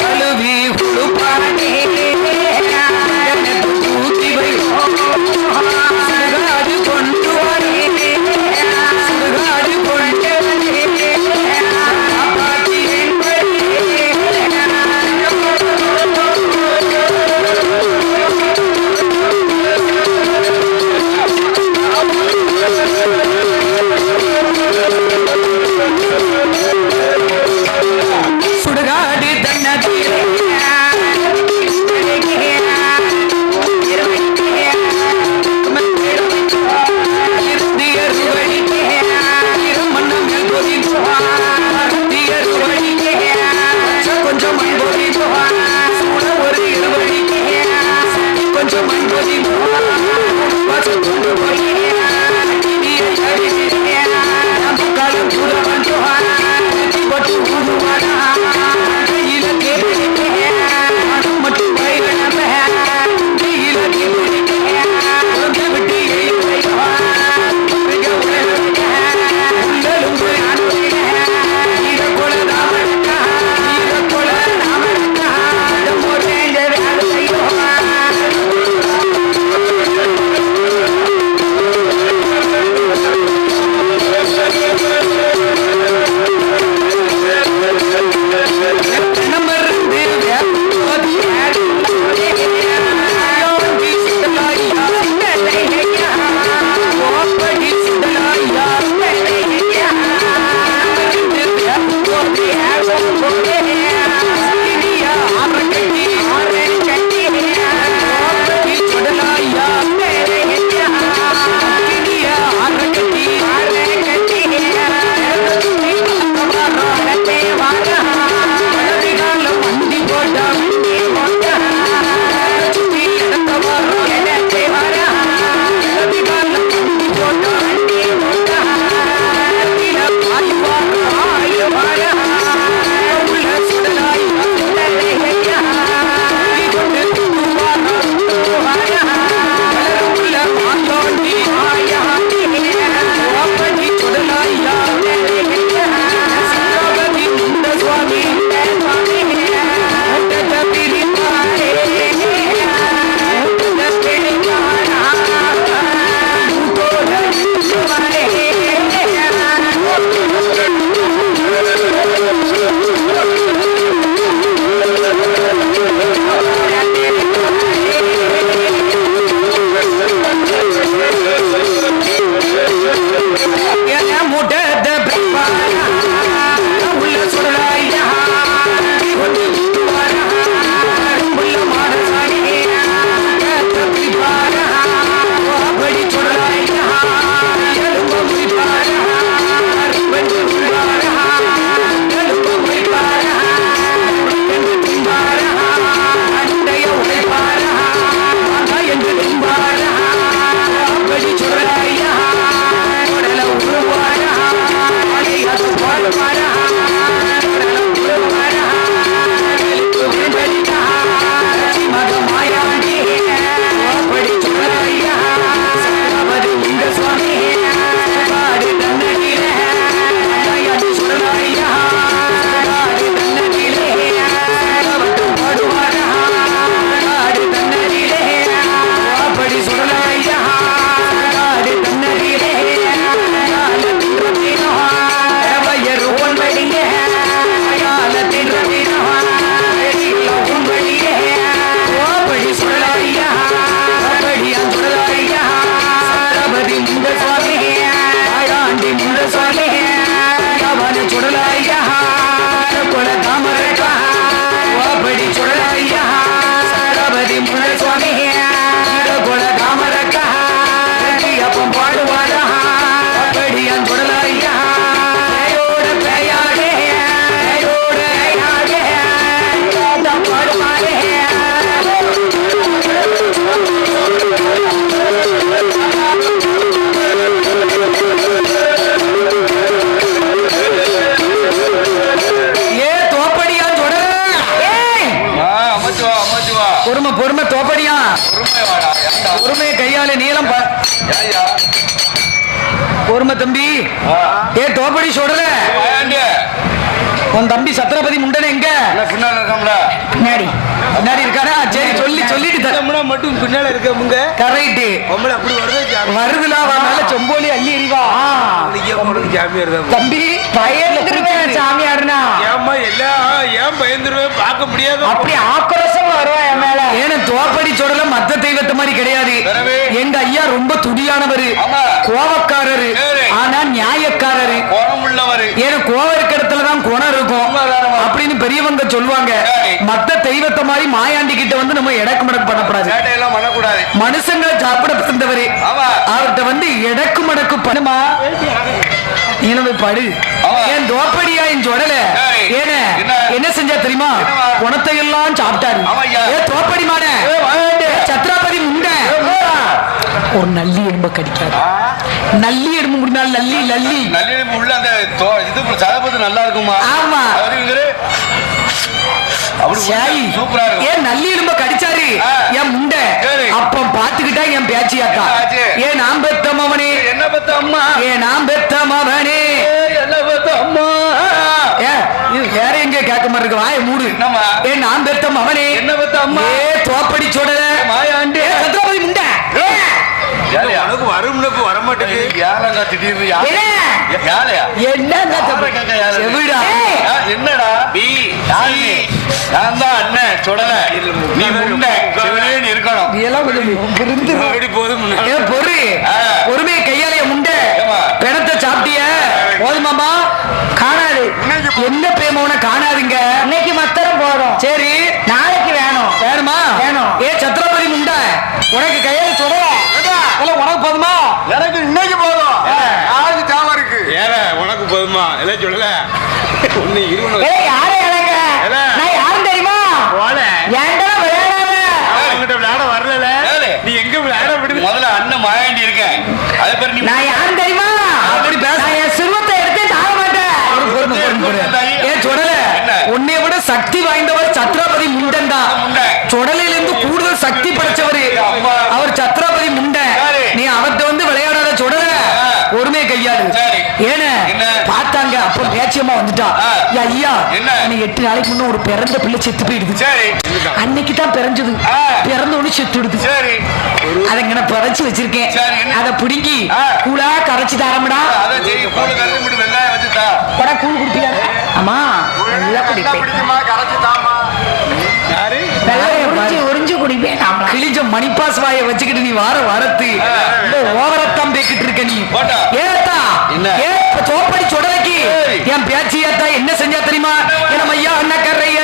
அழுவி குடுப்பாடி பொறுமை பொறுமை தோப்படியா பொறுமை வாடா ஏன்டா பொறுமையை கையால நீளம் ஏய்யா பொறுமை தம்பி ஏ தோப்படி சொல்ற வாயாண்டி உன் தம்பி சத்ரபதி முண்டனை எங்க என்ன பின்னால இருக்கோம்ல பின்னாடி பின்னாடி இருக்காரா சரி சொல்லிட்டு நம்மளா மட்டும் பின்னால இருக்கமுங்க கரெக்ட் பொம்பளை அப்படி வருது வருதுல மேல சொம்போலி அள்ளி எறிவா ஜாமியார் தான் தம்பி பயந்துருவேன் சாமியாருனா ஏம்மா எல்லாம் ஏன் பயந்துருவேன் பார்க்க முடியாது அப்படி ஆக்ரோஷம் வருவா என் மேல ஏன்னா தோப்படி சொல்ல மத்த தெய்வத்தை மாதிரி கிடையாது எனவே? எங்க ஐயா ரொம்ப துடியானவரு ஆமா. கோபக்காரரு சரி. ஆனா நியாயக்காரரு குணம் உள்ளவர் ஏன்னா கோவம் இருக்க இடத்துலதான் குணம் இருக்கும் உண்மைதானம்மா. அப்படின்னு பெரியவங்க சொல்லுவாங்க சரி. மத்த தெய்வத்தை மாதிரி மாயாண்டி கிட்ட வந்து நம்ம எடக்கு மடக்கு பண்ணக்கூடாது சேட்டையெல்லாம் பண்ணக்கூடாது மனுஷங்களை சாப்பிட பிறந்தவரு ஆமா. அவர்கிட்ட வந்து எடக்கு மடக்கு பண்ணுமா நீனவே படு ஆமா. ஏன் தோப்படியா என் சொடல சரி. ஏன என்ன? என்ன செஞ்சா தெரியுமா என்னவா? குணத்தை எல்லாம் சாப்பிட்டாரு ஆமாய்யா. ஏ தோப்படி மான சத்ராபதி முண்டை ஒரு நல்லி எறும்ப கடிக்காது நல்லி எறும்பு முடிந்தால் நல்லி நல்லி நல்லிப்பு உள்ள அந்த இது சதபத்து நல்லா இருக்குமா ஆமா. அவரு அப்படி சரி. சூப்பரா இருக்கும் ஏன் நல்லி எலும்ப கடிச்சாரு ஆ. என் முண்டை சரி. அப்ப பாத்துக்கிட்டா என் பேச்சியாக்கா என்ன ஆச்சு? ஏன் நான் பெத்த மவனே என்ன பத்த அம்மா ஏன் நான் பெத்த மவனே என்ன பத்த அம்மா ஏ இது வேற எங்க கேட்க மாதிரி இருக்கு வாய மூடு என்னம்மா? ஏன் நான் பெத்த மவனே என்ன பெத்த அம்மா? ஏ தோப்படி சொடல மாயாண்டி. ஏ சத்ரபதி முண்டை யாரையா? உனக்கு வரும்னு வர மாட்டேங்குது யாரங்க திடீர்னு என்ன? யாரையா என்னங்க யாரை கேட்க யாரு? செவிடா என்னடா யாரு நீ? நான் தான் அண்ணன் சுடல நீ முன்ன சிவனேன்னு இருக்கணும் நீ எல்லாம் கொஞ்சம் புரிந்து அப்படி போதும் ஏ பொறு ஆ. பொறுமையை கையாலைய முண்டை ஏம்மா? பிணத்தை சாப்பிட்டிய போதுமாமா காணாது என்ன பேமோன காணாதுங்க இன்னைக்கு மத்தரம் போதும் சரி நாளைக்கு வேணும் வேணுமா வேணும் ஏ சத்ரபதி முண்டை உனக்கு கையால சொல்ல உனக்கு போதுமா எனக்கு இன்னைக்கு போதும் நாளைக்கு தேவை இருக்கு ஏற உனக்கு போதுமா எல்லாம் சொல்லல ஒண்ணு இருபது யாரே இறங்க ஏலே. நான் யாரும் தெரியுமா போல ஏன்டா விளையாடாத அவங்கிட்ட விளையாட வரல ஏலே. நீ எங்க விளையாட விடுது முதல்ல அண்ணன் மாயாண்டி இருக்கேன் அதே பேர் நீ நான் யாரும் தெரியுமா அப்படி பேச. நான் என் சிறுவத்தை எடுத்து தாழ மாட்டேன் ஏன் சொடல என்ன? உன்னை விட சக்தி வாய்ந்தவர் சத்ரபதி முண்டன் தான் முண்டை. சொடலில் இருந்து கூடுதல் சக்தி படைச்சவரு அம்மா. அவர் சத்ரபதி முண்டை சரி. நீ அவர்கிட்ட வந்து விளையாடாத சொடல ஆ. பொறுமையை கையாளு சரி. ஏன என்ன? பார்த்தாங்க அப்ப பேச்சியமா வந்துட்டா ஆ. ஏ ஐயா என்ன? நீ 8 நாளைக்கு முன்ன ஒரு பிறந்த பிள்ளை செத்து போயிடுது சரி அன்னைக்கு தான் பிறஞ்சது ஆ. பிறந்த ஒண்ணு செத்துடுது சரி அதை பறிச்சு வச்சிருக்கேன் சரி, என்ன? அதை பிடுங்கி ஆ. கூழா கரைச்சு தாரம்டா அதான் சரி கூழு கரைச்சி மட்டும் வெங்காயம் வச்சுட்டா படா கூழ் குடிப்பியா ஆமா நல்லா குடிப்பேன் பிடிக்குமா கரைச்சி தாமா யாரு உறிஞ்சு குடிப்பேன் கிழிஞ்ச மணிப்பாஸ் வாயை வச்சுக்கிட்டு நீ வாரத்து ஓவரத்தான் பேக்கிட்டு இருக்க நீ போட்டா. ஏத்தா என்ன? ஏ தோப்படி சொடலைக்கு ஏய். என் பேச்சியாத்தா என்ன செஞ்சா தெரியுமா என் ஐயா அண்ணா கரைய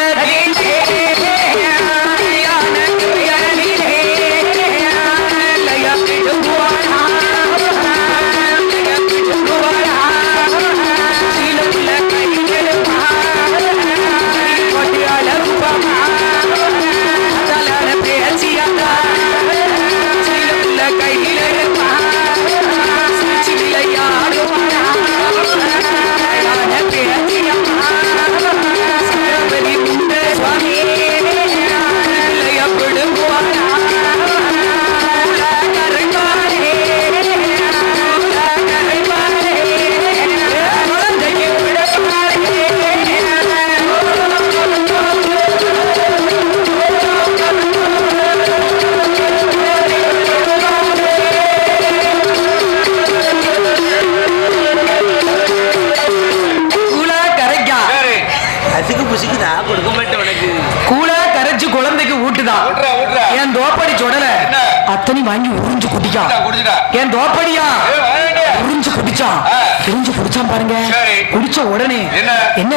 அதுக்கு புசிக்கு நான் கொடுக்க மாட்டேன் உனக்கு கூழா கரைச்சு குழந்தைக்கு ஊட்டுதான் ஊட்டுறா, ஊட்டுறா. என் தோப்படி சொடல என்ன? அத்தனை வாங்கி உறிஞ்சு குடிக்கா குடிச்சுட்டா என் தோப்படியா வாயாண்டி. உறிஞ்சு குடிச்சான் ஆ. உறிஞ்சு குடிச்சான் பாருங்க சரி. குடிச்ச உடனே என்ன? என்ன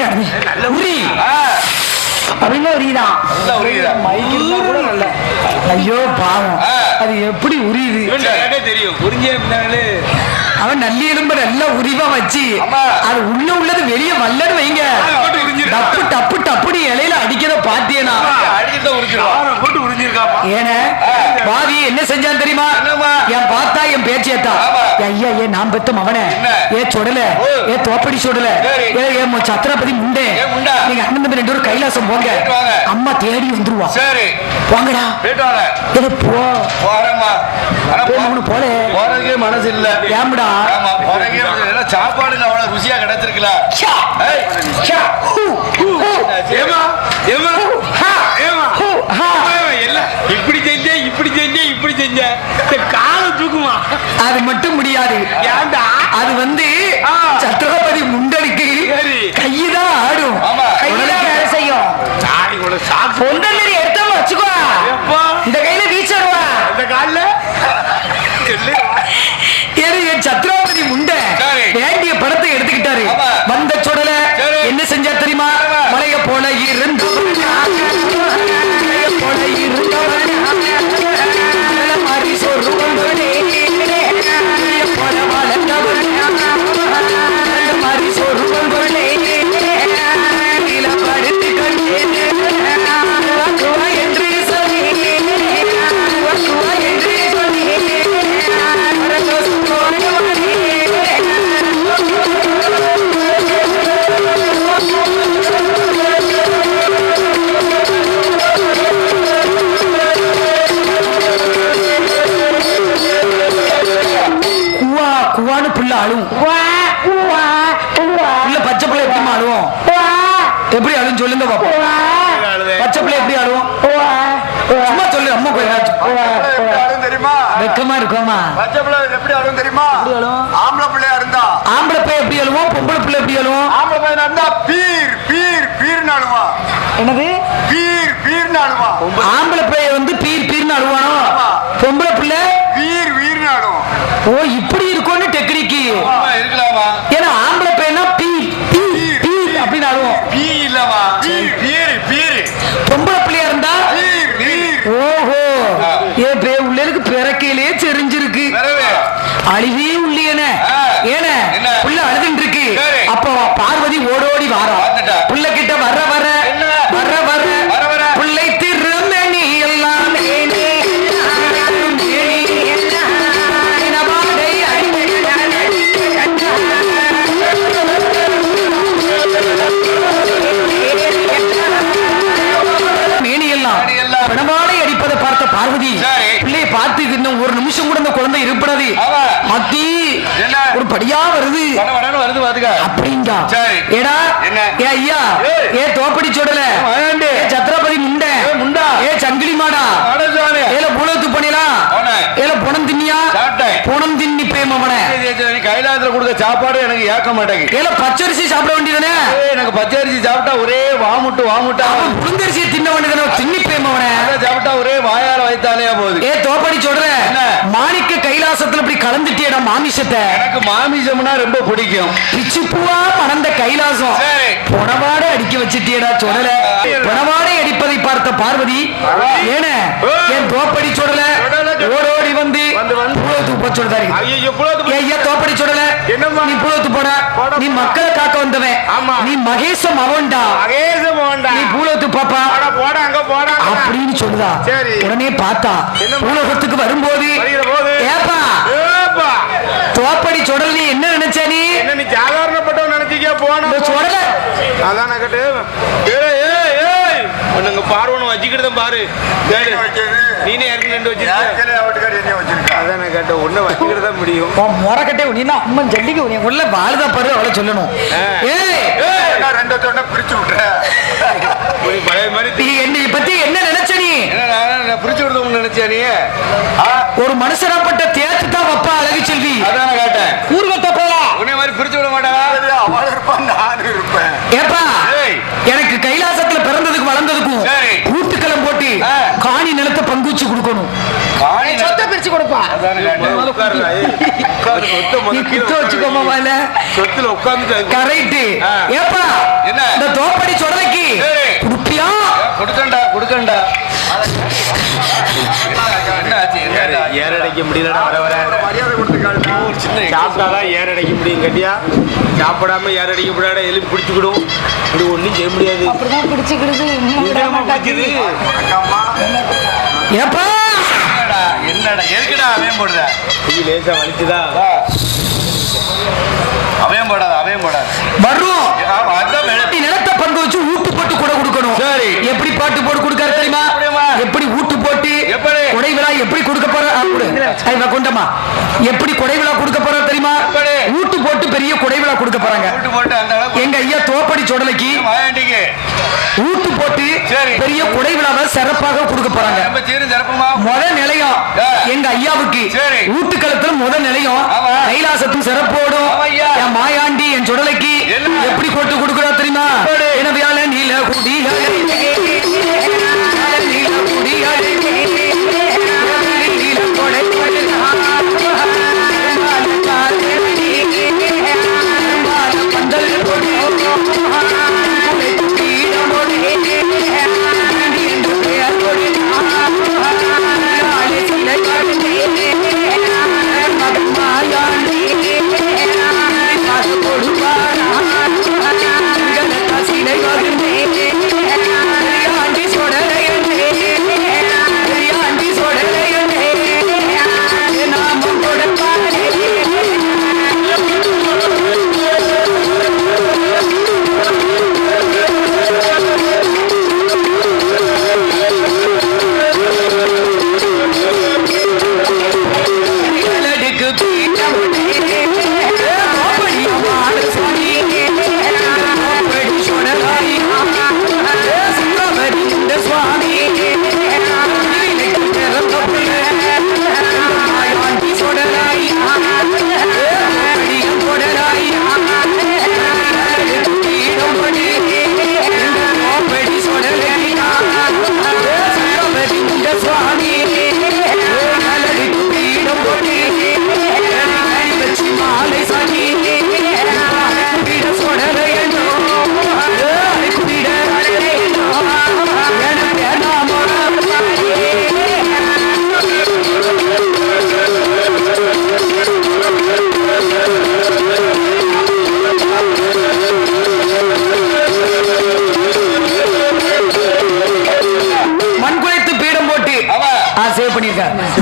உரி ஆ, அப்படின்னு உரியுதான் நல்லா உரியுதா? ஐயோ பாவம் ஆ. அது எப்படி உரியுது இவன் கேட்டே தெரியும் புரிஞ்சே இருந்தாலே அவன் நல்லி எலும்ப நல்லா உரிவா வச்சு ஆமா. அது உள்ள உள்ளது வெளியே வல்லன்னு வைங்க போட்டு உறிஞ்சிருக்கா. டப்பு டப்பு டப்புனு இலையில அடிக்கிறத பாத்தியனா அடிச்சுட்டு உரிச்சிடும் போட்டு உறிஞ்சிருக்கா ஏன பாவி என்ன செஞ்சான் தெரியுமா? என் பார்த்தா என் பேச்சியத்தா ஐயா ஏன் நான் பெத்த மவனே ஏ சொடல ஏ தோப்படி சொடல ஏ சத்திரபதி முண்டே நீங்க அண்ணன் தம்பி 2 பேரும் கைலாசம் போங்க, அம்மா தேடி வந்துருவா. சரி போங்கடா போ போல போறதுக்கே மனசு இல்ல. ஏம்டா சாப்பாடுங்க அவ்வளவு ருசியா கிடைச்சிருக்கல. இப்படி செஞ்சேன் இப்படி செஞ்சேன் இப்படி செஞ்சேன் காலம் தூக்குமா? அது மட்டும் முடியாது. அது வந்து சத்திரபதி முண்டனுக்கு கையுதான் ஆடும், கையில வேலை செய்யும். பொண்டல் எடுத்தோம் வச்சுக்கோ, இந்த கையில வீச்சிடுவா, இந்த காலில் என் சத்திரபதி முண்ட வேண்டிய படத்தை எடுத்துக்கிட்டாரு. வந்த சொடல என்ன செஞ்சா தெரியுமா? மலைய போல இருந்தவன் போல இருந்தவன் மாறி சொல்லுவன் போல வளர்ந்தவன் மாறி சொல்லுவன் படுத்து கண்டேன் என்று சொல்லி என்று சொல்லி குவான்னு புள்ள அழுவும். புள்ள பச்சை பிள்ளை எப்படி அழுவும்? எப்படி அழுவும் சொல்லுங்க பாப்போம். பச்சை பிள்ளை எப்படி அழுவும்? சும்மா சொல்லு, அம்மா போய் தெரியுமா? வெக்கமா இருக்குமா? பச்சை பிள்ளை எப்படி அழுவும் தெரியுமா? ஆம்பளை பிள்ளையா இருந்தா ஆம்பளை பிள்ளை எப்படி அழுவும்? பொம்பளை பிள்ளை எப்படி அழுவும்? ஆம்பளை பையனா இருந்தா பீர் பீர் பீர்னு அழுவான். என்னது பீர் பீர்னு அழுவான். ஆம்பளை பிள்ளை வந்து பீர் பீர்னு அழுவானோ, பொம்பளை பிள்ளை வீர் வீர்னு அழுவும். ஓ இப்படி இருக்கும்னு டெக்னிக்கு இருக்கலாமா? ஏன்னா ஆம்பளை பையனா பீர் பீர் பீர் அப்படின்னு அழுவோம். பீ இல்லவா? பீர் பீர் பீர். பொம்பளை பிள்ளையா இருந்தா பீர் பீர். ஓஹோ ஏன் உள்ளதுக்கு பிறக்கையிலே தெரிஞ்சிருக்கு. அழுவே உள்ளியன ஏன புள்ள அழுதுன்னு இருக்கு. அப்போ பார்வதி ஓடோடி வாரா. புள்ள கிட்ட வர வர வர வர புள்ளை திருமணி எல்லாம் பிணமாலை அடிப்பதை பார்த்த பார்வதி பிள்ளையை பார்த்து இன்னும் ஒரு நிமிஷம் கூட இந்த குழந்தை இருப்பது மத்தி ஒரு படியா வருது அப்படிங்க. ஏடா ஏ ஐயா ஏ தோப்படி சொடல சத்திரபதி முண்டை முண்டா ஏ சங்கிலி மாடா ஏல பூலத்து பண்ணிலாம் ஏல புனம் தின்னியா புனம் தின்னி பேமவன கைலாசத்துல கொடுத்த சாப்பாடு எனக்கு ஏக்க மாட்டேங்குது. ஏல பச்சரிசி சாப்பிட வேண்டியதானே? எனக்கு பச்சரிசி சாப்பிட்டா ஒரே வாமுட்டு வாமுட்டா. புழுந்தரிசியை தின்ன வேண்டியதானே? தின்னி பேமவன சாப்பிட்டா ஒரே வாயால வைத்தாலே போகுது. ஏ தோப்படி சொல்ற மாணிக்க கைலாசத்துல இப்படி கலந்துட்டியடா மாமிசத்தை. எனக்கு மாமிசம்னா ரொம்ப பிடிக்கும். பிச்சு பூவா மணந்த கைலாசம் புனவாட அடிக்க வச்சுட்டியடா சொல்லல. புனவாடை அடிப்பதை பார்த்த பார்வதி ஏன என் தோப்படி சொல்லல ஓடோடி வந்து புலத்து சொல்றாரு. ஐயா தோப்படி சொல்லல நீ புலத்து போட, நீ மக்களை காக்க வந்தவன், நீ மகேசம் அவன்டா, நீ பூலத்து பாப்பா அப்படின்னு சொல்லுதா. உடனே பார்த்தா பூலகத்துக்கு வரும்போது ஏப்பா தோப்படி சொடல் நீ என்ன நினைச்ச? நீ சாதாரணப்பட்டவன் நினைச்சிக்க போன சொடல அதான் கட்டு உனங்க பார்வனை வச்சுக்கிட்டு பாரு. நீனே இறங்கி வச்சிருக்க அதான் கேட்ட உன்ன வச்சுக்கிட்டு தான் முடியும். முறக்கட்டே நீனா அம்மன் ஜல்லிக்கு உள்ள வாழ்தா பாரு அவளை சொல்லணும். பிரிச்சு விட்டுற பழைய மாதிரி நீ என்னை பத்தி என்ன நினைச்ச? நீ பிரிச்சு விடுறது நினைச்சா? நீ ஒரு மனுஷனாப்பட்ட தேத்து தான் வப்பா அழகு செல்வி. அதான் கேட்டேன். ஊர்வத்த போலாம் உன்னை மாதிரி பிரிச்சு விட மாட்டாங்க. அவள் இருப்பான் நானும் இருப்பேன். ஏப்பா எனக்கு கைலாசத்துல பிறந்ததுக்கு வளர்ந்ததுக்கும் கூட்டுக்களம் போட்டு காணி நிலத்தை பங்குச்சு கொடுக்கணும். சொத்தை பிரிச்சு கொடுப்பா. நீ கிட்ட வச்சுக்கோமா சொத்துல உட்கார்ந்து கரெக்ட். ஏப்பா இந்த தோப்படி சொடலைக்கு குடுப்பியா? கொடுக்கண்டா கொடுக்கண்டா. ஏறடைக்க முடியலடா வர வர சாப்பிட்டாதான் ஏறடைக்க முடியும். கட்டியா சாப்பிடாம ஏறடைக்க முடியாத எலும்பி பிடிச்சுக்கிடும். இது ஒன்றும் செய்ய முடியாது. அப்படிதான் பிடிச்சுக்கிடுது. பிடிக்குது ஏப்பா என்னடா எதுக்குடா அவன் போடுற லேசா வலிச்சுதா அவன் போடாத வர்றோம். ஆமா, அதான் நிலத்தை பங்கு வச்சு ஊட்டு போட்டு கூட கொடுக்கணும். சரி. எப்படி பாட்டு போட்டு கொடுக்காரு தெரியுமா? எப்படி ஊட்டு போட்டு எப்படி கொடை விழா எப்படி கொடுக்க போற கொண்டமா எப்படி கொடை விழா கொடுக்க போற தெரியுமா? ஊட்டு போட்டு பெரிய கொடை விழா கொடுக்க போறாங்க. எங்க ஐயா தோப்படி சொடலைக்கு ஊட்டு போட்டு பெரிய கொடை விழாவை சிறப்பாக கொடுக்க போறாங்க. முத நிலையம் எங்க ஐயாவுக்கு ஊட்டுக்களத்துல முத நிலையம் கைலாசத்தும் சிறப்போடும். என் மாயாண்டி என் சொடலைக்கு எப்படி போட்டு கொடுக்கிறா தெரியுமா? எனவே நீல குடிகளே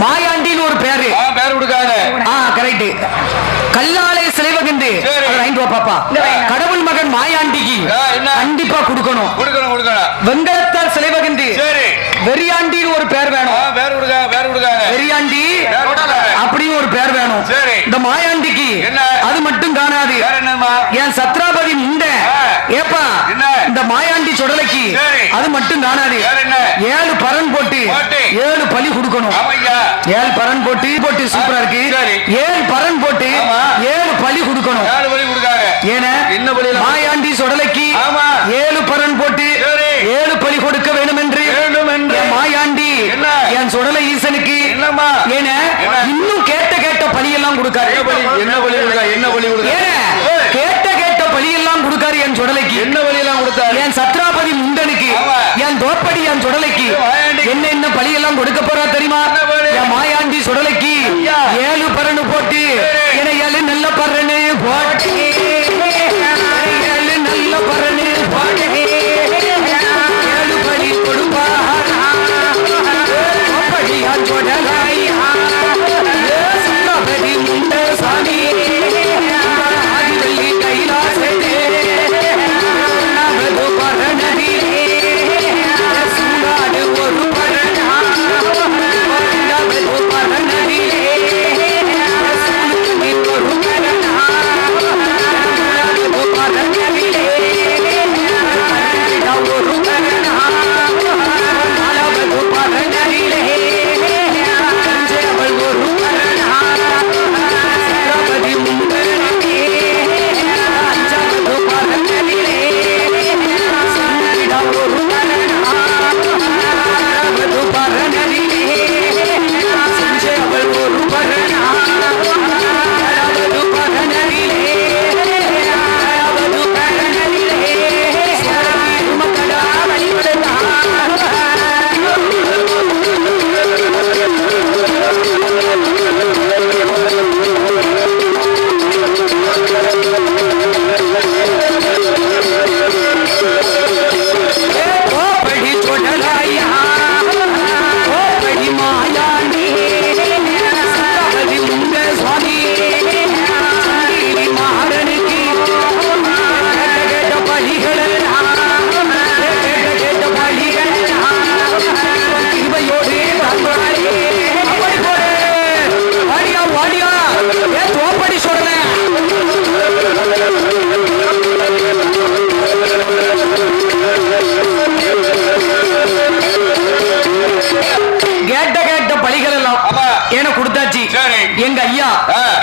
மாயாண்டின்னு ஒரு பேரு கொடுக்காங்க. கரெக்ட். கல்லாலை சிலை வகிந்து பாப்பா கடவுள் மகன் மாயாண்டிக்கு கண்டிப்பா கொடுக்கணும். வெங்கலத்தால் சிலை வகிந்து வெறியாண்டின்னு ஒரு பேர் வேணும். வெறியாண்டி அப்படின்னு ஒரு பேர் வேணும். இந்த மாயாண்டிக்கு அது மட்டும் காணாது. என் சத்ராபதி முண்டை ஏப்பா இந்த மாயாண்டி சொடலைக்கு அது மட்டும் காணாது. 7 பரன் போட்டு 7 பலி கொடுக்கணும். 7 பரன் போட்டு போட்டு சூப்பரா இருக்கு. 7 பரன் போட்டு 7 பலி கொடுக்கணும். ஏன்னா மாயாண்டி சொடலைக்கு 7 பரன் போட்டு 7 பலி கொடுக்க வேண்டும் என்று மாயாண்டி என் சொடலை ஈசனுக்கு ஏன்னா இன்னும் கேட்ட பலியெல்லாம் கொடுக்காரு. கேட்ட பலியெல்லாம் கொடுக்காரு என் சொடலைக்கு. என்ன பலியெல்லாம் கொடுத்தாரு? என் சத்ராபதி முண்டனுக்கு என் தோப்படி என் சொடலைக்கு என்ன பலியெல்லாம் கொடுக்க போறா தெரியுமா? என் மாயாண்டி சொடலைக்கு 7 பரனு போட்டு என 7 நல்ல பரனு போட்டு 7 நல்ல பரனு போட்டு 7 பலி கொடுப்பார் தோப்படி என் சொடலை சத்ராபதி முண்ட சாமி ஒரு பரண எங்க ஐயா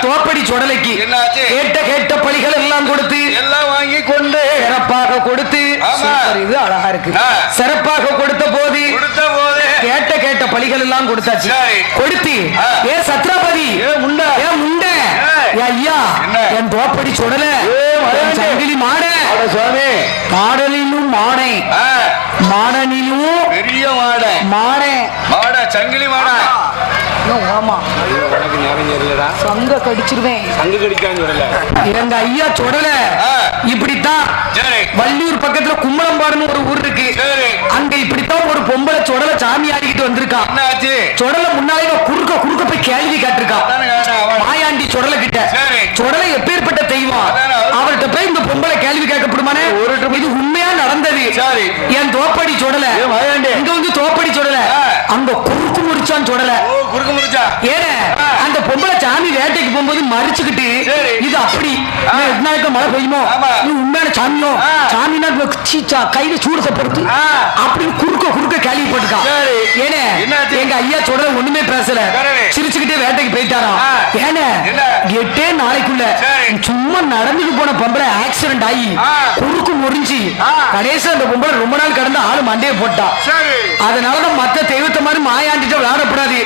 தோப்படி சுடலைக்கு கேட்ட பழிகள் எல்லாம் கொடுத்து எல்லாம் வாங்கி கொண்டு சிறப்பாக கொடுத்து இது அழகா இருக்கு சிறப்பாக கொடுத்த போது கேட்ட பழிகள் எல்லாம் கொடுத்தாச்சு கொடுத்து ஏ சத்ரபதி முண்டை ஐயா என் தோப்படி சுடல சங்கிலி மாட சுவாமி மாடலிலும் மாடை மாடனிலும் பெரிய மாட சங்கிலி மாட ஆமா உனக்கு ஞாபகம் இல்லடா சங்க கடிச்சிருவேன் சங்கு கடிக்கான்னு சொல்லல எங்க ஐயா சுடல இப்படித்தான் வள்ளியூர் பக்கத்துல கும்பளம்பாடுன்னு ஒரு ஊர் இருக்கு அங்க இப்படித்தான் ஒரு பொம்பளை சுடல சாமி ஆடிக்கிட்டு வந்திருக்கான் சுடல முன்னாலே குறுக்க போய் கேள்வி கேட்டிருக்கான் மாயாண்டி சுடல கிட்ட சுடல எப்பேற்பட்ட தெய்வம் அவர்கிட்ட போய் இந்த பொம்பளை கேள்வி கேட்கப்படுமானே இது உண்மையா நடந்தது என் தோப்படி சுடல இங்க வந்து தோப்படி சுடல அங்க குறுக்கு முடிச்சான் சுடல ஏன அந்த பொம்பளை சாமி வேட்டைக்கு போகும்போது மறிச்சுக்கிட்டு இது அப்படி மழை பெய்யுமோ உண்மையான சாமியோ சாமினா கையில சூடு பொறுத்து அப்படி குறுக்க கேள்வி போட்டுக்கான் ஏன எங்க ஐயா சொல்ற ஒண்ணுமே பேசல சிரிச்சுக்கிட்டே வேட்டைக்கு போயிட்டாராம் ஏன 8 நாளைக்குள்ள சும்மா நடந்துட்டு போன பொம்பளை ஆக்சிடென்ட் ஆகி குறுக்கு முறிஞ்சி கடைசி அந்த பொம்பளை ரொம்ப நாள் கடந்து ஆளு மண்டையை போட்டா அதனாலதான் மத்த தெய்வத்தை மாதிரி மாயாண்டிட்டு விளையாடப்படாது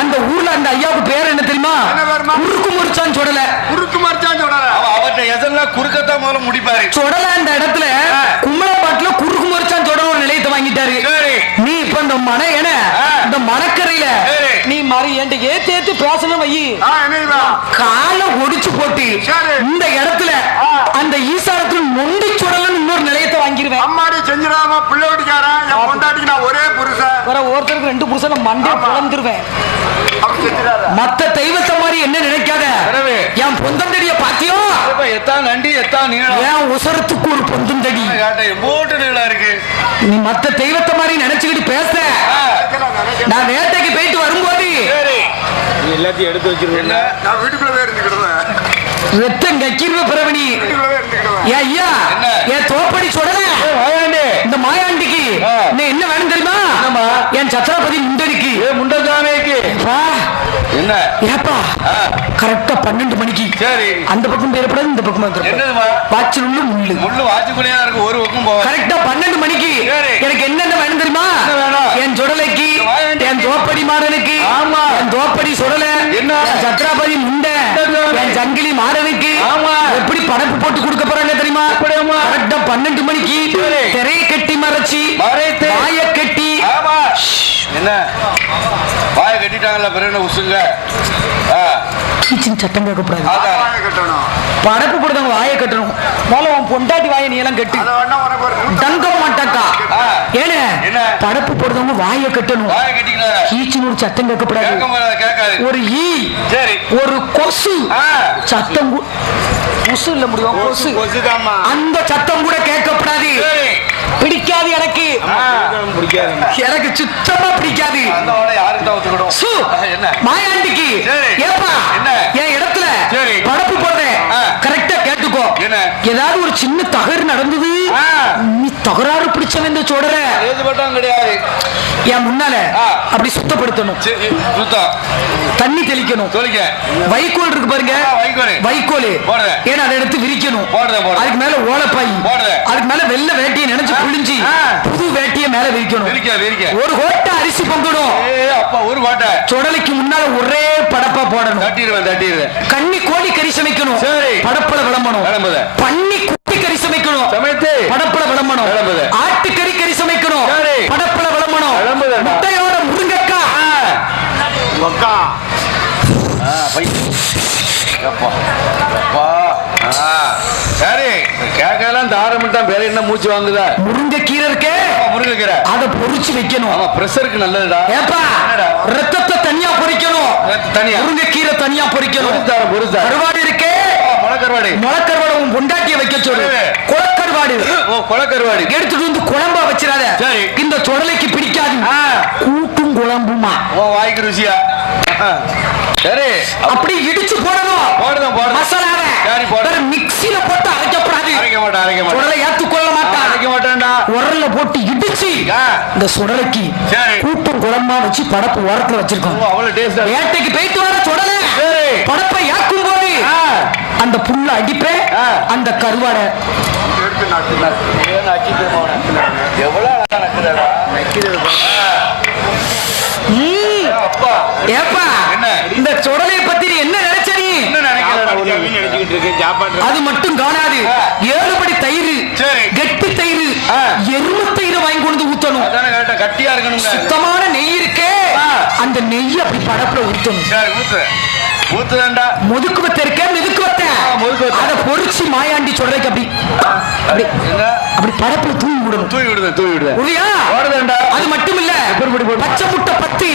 அந்த ஊர்ல அந்த ஐயாவுக்கு பேர் என்ன தெரியுமா குறுக்கு முறிச்சான்னு சொல்லல அவர்கிட்ட எதெல்லாம் குறுக்கத்தான் முதல்ல முடிப்பாரு சொடல அந்த இடத்துல கும்பலப்பாட்டுல குறுக்கு முறிச்சான் சொடல ஒரு நிலையத்தை வாங்கிட்டாரு நீ இப்ப இந்த மனை என இந்த மணக்கரையில நீ மறு என்கிட்ட ஏத்து பேசணும் வை கால ஒடிச்சு போட்டு இந்த இடத்துல அந்த ஈசாரத்துல நொண்டி சுடலன்னு இன்னொரு நிலையத்தை வாங்கிருவேன் அம்மாடி செஞ்சிடாம பிள்ளை வீட்டுக்காரன் என் பொண்டாட்டிக்கு நான் ஒரே புருஷன் வர ஒருத்தருக்கு 2 புருஷன் மண்டே பிளந்துருவேன் மத்த தெய்வத்தை மாதிரி என்ன நினைக்காத என் பொந்தந்தடிய பாத்தியோ எத்தான் நண்டி எத்தான் நீளம் என் உசரத்துக்கு ஒரு பொந்தந்தடி போட்டு நீளா இருக்கு நீ மத்த தெய்வத்தை மாதிரி நினைச்சுக்கிட்டு பேச நான் வேட்டைக்கு போயிட்டு வரும்போது எல்லாத்தையும் எடுத்து வச்சிருக்கேன் நான் வீட்டுக்குள்ளவே இருந்துக்கிடுவேன் ரத்தம் கக்கிருவ பிறவனி ஐயா என் தோப்படி சொல்லல இந்த மாயாண்டிக்கு நீ என்ன வேணும் தெரியுமா என் சத்ரபதி முண்டனுக்கு முண்டசாமிக்கு என்ன ஏப்பா கரெக்டா 12 மணிக்கு சரி அந்த பக்கம் பேரப்படாது இந்த பக்கம் வந்துடும் வாச்சில் உள்ள முள்ளு வாச்சிக்குள்ளேயா இருக்கு ஒரு பக்கம் போகும் கரெக்டா 12 மணிக்கு எனக்கு என்னென்ன வேணும் தெரியுமா என் சுடலைக்கு என் தோப்படி மாடனுக்கு என் தோப்படி சுடல என்ன சத்ரபதி முண்டை என் சங்கிலி மாடனுக்கு எப்படி படப்பு போட்டு கொடுக்க போறாங்க தெரியுமா கரெக்டா 12 மணிக்கு திரையை கட்டி மறைச்சி வாய கட்டி என்ன வாய கட்டிட்டாங்கல்ல பிறகு உசுங்க சட்டம் கேட்கக்கூடாது படப்பு போடுறவங்க வாயை கட்டணும் போல உன் பொண்டாட்டி வாயை நீ எல்லாம் கட்டு தங்க மாட்டாக்கா ஏன படப்பு போடுறவங்க வாயை கட்டணும் ஈச்சின்னு ஒரு சட்டம் கேட்கக்கூடாது ஒரு ஈ ஒரு கொசு சத்தம் கொசு இல்ல முடியும் கொசு அந்த சத்தம் கூட கேட்கப்படாது பிடிக்காது எனக்கு எனக்கு சுத்தமா பிடிக்காது மாயாண்டிக்கு ஏப்பா என் இடத்துல படப்பு போடுறேன் கரெக்டா கேட்டுக்கோ ஏதாவது ஒரு சின்ன தகரு நடந்தது நீ தகராறு பிடிச்சவன் இந்த சொல்ற கிடையாது என் முன்னால அப்படி சுத்தப்படுத்தணும் தண்ணி தெளிக்கணும் வைக்கோல் இருக்கு பாருங்க வைக்கோல் ஏன்னா அதை எடுத்து விரிக்கணும் அதுக்கு மேல ஓலப்பாய் அதுக்கு மேல வெள்ளை வேட்டியை நினைச்சு புழிஞ்சி புது வேட்டியை மேல விரிக்கணும் ஒரு கோட்டை அரிசி பொங்கணும் ஒரு கோட்டை சுடலைக்கு முன்னால ஒரே படப்பா போடணும் கண்ணி கோழி கறி சமைக்கணும் படப்பட விளம்பணும் பண்ணி குட்டி கறி சமைக்கணும் படப்பட விளம்பணும் ஆட்டுக்கறி கறி சமைக்கணும் படப்பட விளம்பணும் முட்டையோட முருங்கக்கா சரி கேட்கலாம் தாரமிட்டான் வேற என்ன மூச்சு வாங்குதா முருங்கைக்கீரை இருக்கே முருங்கைக்கீரை அதை பொரிச்சு வைக்கணும் பிரஷருக்கு நல்லதுடா ஏப்பா ரத்தத்தை தனியா பொரிக்கணும் தனியா முருங்கைக்கீரை தனியா பொரிக்கணும் கருவாடு இருக்கே முளக்கருவாடு உன் பொண்டாட்டிய வைக்க சொல்லு குளக்கருவாடு எடுத்துட்டு வந்து குழம்பா வச்சிடாத இந்த சுடலைக்கு பிடிக்காது கூட்டும் குழம்புமா வாய்க்கு ருசியா சரி அப்படி இடிச்சு போடணும் மசாலாவை மிக்ஸில போட்டு அரைக்கப்படாது சுடலை ஏத்துக்கொள்ள மாட்டேன்டா உரல்ல போட்டு இடிச்சு இந்த சுடலைக்கு கூட்டும் குழம்பா வச்சு படப்பு ஓரத்துல வச்சிருக்கோம் வேட்டைக்கு போயிட்டு வர சுடலை படப்பை ஏக்கும் போது அந்த புல்ல அடிப்பேன், அந்த கருவாடை எவ்வளவு அழகா நக்குதடா. அப்பா ஏப்பா என்ன? இந்த சுடலை பத்தி நீ என்ன நினைச்ச நீ? நினைச்சுக்கிட்டு இருக்கேன் சாப்பாடு. அது மட்டும் காணாது, 7 படி தயிர், சரி. கெட்டி தயிர், எரும தயிர் வாங்கி கொண்டு ஊத்தணும். அதானே கரெக்டா கட்டியா இருக்கணும். சுத்தமான நெய் இருக்கே, அந்த நெய் அப்படி படப்புல ஊத்தணும். சரி ஊத்து ஊத்துதாண்டா. முதுக்கு வத்த இருக்க, மிதுக்கு வத்த அதை பொறிச்சு மாயாண்டி சொல்றதுக்கு அப்படி அப்படி அப்படி படப்புல தூவி விடணும். தூவி விடுதேன் உரியா? அது மட்டும் இல்ல, பச்சை முட்டை 10,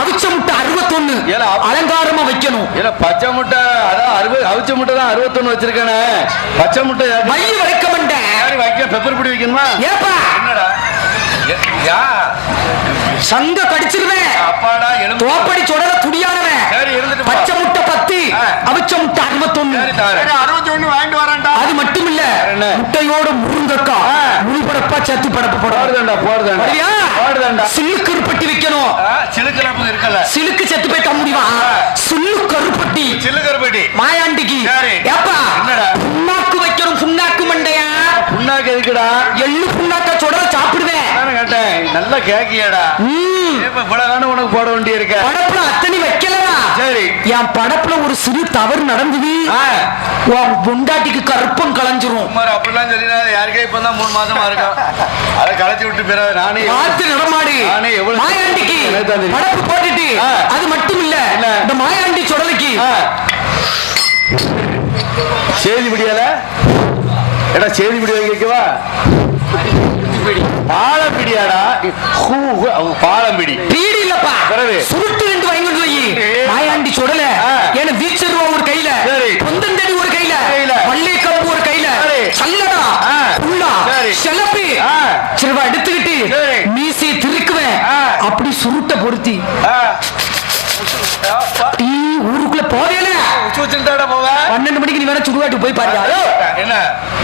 அவிச்ச முட்டை 61 அலங்காரமா வைக்கணும். பச்சை முட்டை அதான் 60, அவிச்ச முட்டை தான் 61 வச்சிருக்கானே. பச்சை முட்டை மைய வைக்க மாட்டேன். வைக்க பெப்பர் பொடி வைக்கணுமா? ஏப்பா என்னடா யா சங்க கடிச்சிருவேன். அப்பாடா தோப்படி சுடல துடியானவன். சரி இருந்துட்டு பச்சை முட்டை 10, அவிச்ச முட்டை 61. 61 வாங்கிட்டு வரேன்டா. அது மட்டும் இல்ல, முட்டையோட முருங்கக்கா முழுபடப்பா சத்து படப்பு போடுறா. சில்லு கருப்பட்டி வைக்கணும். சிலுக்கலப்பு இருக்கல, சிலுக்கு செத்து போயிட்டா முடிவா. சில்லு கருப்பட்டி சிலுக்கருப்பட்டி மாயாண்டிக்கு. ஏப்பா புண்ணாக்கு வைக்கணும். புண்ணாக்கு மண்டையா? புண்ணாக்கு எதுக்குடா? எள்ளு புண்ணாக்கா சுடல சாப்பிடுவேன். கேட்டேன் நல்லா கேக்கியடா. இவ்வளவு உனக்கு போட வேண்டிய இருக்க. படப்புல அத்தனை வைக்கலவா? சரி. என் படப்புல ஒரு சிறு தவறு நடந்தது. உன் பொண்டாட்டிக்கு கருப்பம் கலைஞ்சிரும். அப்படிலாம் சொல்லினா யாருக்கே இப்பதான் 3 மாசமா இருக்கும். அதை கலைச்சி விட்டு பிறகு நானே பார்த்து நடமாடு. மாயாண்டிக்கு படப்பு போட்டுட்டு, அது மட்டும் இல்ல, இந்த மாயாண்டி சுடலைக்கு செய்தி பிடியால எடா செய்தி பிடி வைக்கவா? பாலம்பிடியாடா. பாலம்பிடி பீடி இல்லப்பா, சுருட்டு 2 வாங்கி வந்து வை. மாயாண்டி சுடல ஏன்னா வீச்சருவா ஒரு கையில, பொந்தந்தடி ஒரு கையில, பள்ளி கம்பு ஒரு கையில, சல்லடா புல்லா செலப்பி சிறுவா எடுத்துக்கிட்டு மீசி திருக்குவேன். அப்படி சுருட்ட பொருத்தி ஊருக்குள்ள போவேல. 12 மணிக்கு நீ வேணா சுடுகாட்டுக்கு போய் பாரியா? என்ன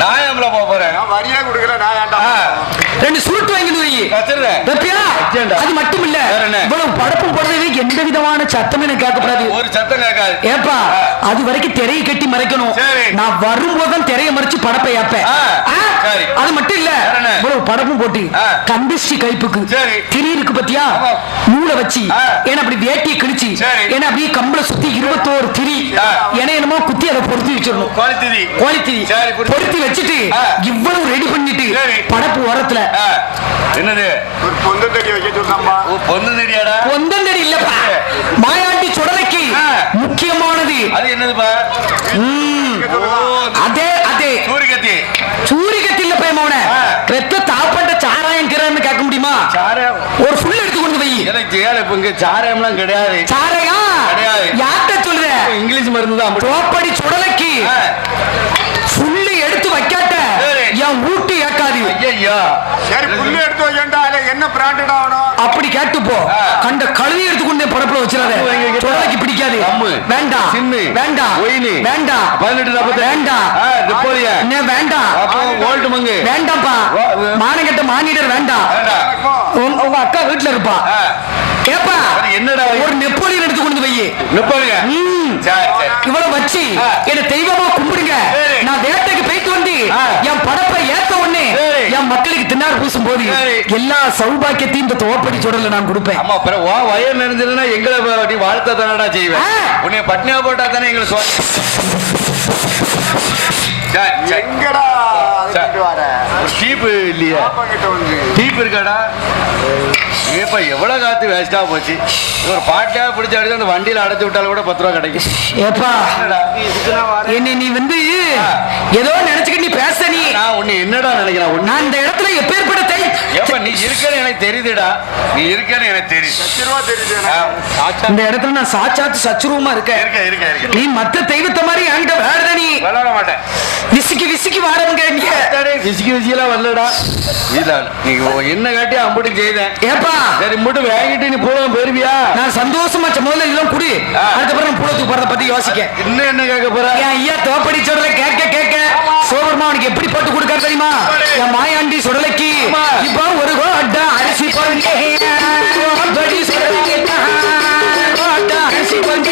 நாயம்ல போறேன். வரியா குடுக்கற நாயாண்டா. 2 சுருட்டு வாங்கிட்டு வை. வெப்பியா? அது மட்டும் இல்ல, இவ்வளவு படப்பும் போடுறதே எந்த விதமான சத்தம் எனக்கு கேட்கப்படாது. ஒரு சத்தம் கேட்காது. ஏப்பா அது வரைக்கும் திரையை கட்டி மறைக்கணும். நான் வரும்போதுதான் திரையை மறைச்சு படப்பை ஏப்பேன். அது மட்டும் இல்ல, இவ்வளவு படப்பும் போட்டு கந்திஷ்டி கைப்புக்கு திரி இருக்கு பத்தியா, நூலை வச்சு ஏன்னா அப்படி வேட்டியை கிழிச்சு ஏன்னா அப்படியே கம்பளை சுத்தி 21 திரி ஏன்னா என்னமோ குத்தி அதை பொருத்தி வச்சிடணும். கோழித்திரி பொருத்தி வச்சுட்டு இவ்வளவு ரெடி பண்ணிட்டு படப்பு ஓரத்துல என்னது ஒரு பொந்தந்தடி வைக்க சொன்னாமா? பொந்தந்தடியாடா? பொந்தந்தடி இல்லப்பா, மாயாண்டி சுடலைக்கு முக்கியமானது. அது என்னதுப்பா? அதே சூரிகத்தி இல்ல பேமோன ரத்த தாப்பண்ட சாராயம் கிரான்னு கேட்க முடியுமா? ஒரு ஃபுல் எடுத்து கொண்டு வை. எனக்கு இங்க சாராயம்லாம் கிடையாது. சாரையா கிடையாது. யார்கிட்ட சொல்லுற? இங்கிலீஷ் மருந்து தான். தோப்படி சுடலைக்கு ஃபுல்லு எடுத்து வைக்காட்ட என் ஊட்டி ஏக்காது. ஐயா சரி புல்லு எடுத்து வைக்கண்டா. என்ன பிராண்டட் ஆகணும்? அப்படி கேட்டு போ. கண்ட கழுவி எடுத்துக்கொண்டே படப்புல வச்சிடாத. சுடலைக்கு பிடிக்காது. வேண்டாம் வேண்டாம் வேண்டாம் 18 வேண்டாம் நெப்போலியன் வேண்டாம். ஓல்டு மங்கு வேண்டாம்ப்பா. மானங்கட்ட மானிடர் வேண்டாம். உங்க அக்கா வீட்டுல இருப்பா. கேப்பா என்னடா ஒரு நெப்போலியன் எடுத்து கொண்டு வை. நெப்போலியன் இவ்வளவு வச்சு என்ன தெய்வமா கும்பிடுங்க. நான் வேட்டைக்கு போயிட்டு வந்து என் படப்பை ஏத்த உடனே என் மக்களுக்கு தின்னார் பூசும் போது எல்லா சௌபாக்கியத்தையும் இந்த தோப்படி சுடல நான் கொடுப்பேன். ஆமா வயர் நிறைஞ்சதுன்னா எங்களை வாழ்த்த தானடா செய்வேன். உன்னை பட்னியா போட்டா தானே எங்களை எங்கடா டீப்பு இல்லையா? டீப் இருக்காடா? ஏப்பா எவ்வளவு காத்து வேஸ்டா போச்சு. ஒரு பாட்டா பிடிச்ச அடிச்சு அந்த வண்டியில அடைச்சு விட்டாலும் கூட 10 ரூபா கிடைக்கும். ஏப்பா என்ன நீ வந்து ஏதோ நினைச்சுக்கிட்டு நீ பேச. நீ நான் உன்னை என்னடா நினைக்கிறேன்? நான் இந்த இடத்துல எப்பேற்பட்ட ஏப்பா நீ இருக்கன்னு எனக்கு தெரியுதுடா. நீ இருக்கன்னு எனக்கு தெரியுது. இந்த இடத்துல நான் சாட்சாத்து சச்சுருவமா இருக்கேன். நீ மத்த தெய்வத்தை மாதிரி என்கிட்ட வேற நீ விளையாட மாட்டேன். விசிக்கி வாரவங்க விசிக்கெல்லாம் வரலடா. நீ என்ன காட்டி அம்புட்டு செய்தேன். ஏப்பா சரி மட்டும் வாங்கிட்டு நீ பூலம் பெறுவியா? நான் சந்தோஷமா முதல்ல இதெல்லாம் குடி. அதுக்கப்புறம் பூலத்துக்கு போறத பத்தி யோசிக்க. இன்னும் என்ன கேட்க போற? என் ஐயா தோப்படி சுடலை கேட்க சோபர்மா அவனுக்கு எப்படி போட்டு கொடுக்காரு தெரியுமா? என் மாயாண்டி சுடலைக்கு இப்ப ஒரு கோட்டை அரிசி போங்க அரிசி போங்க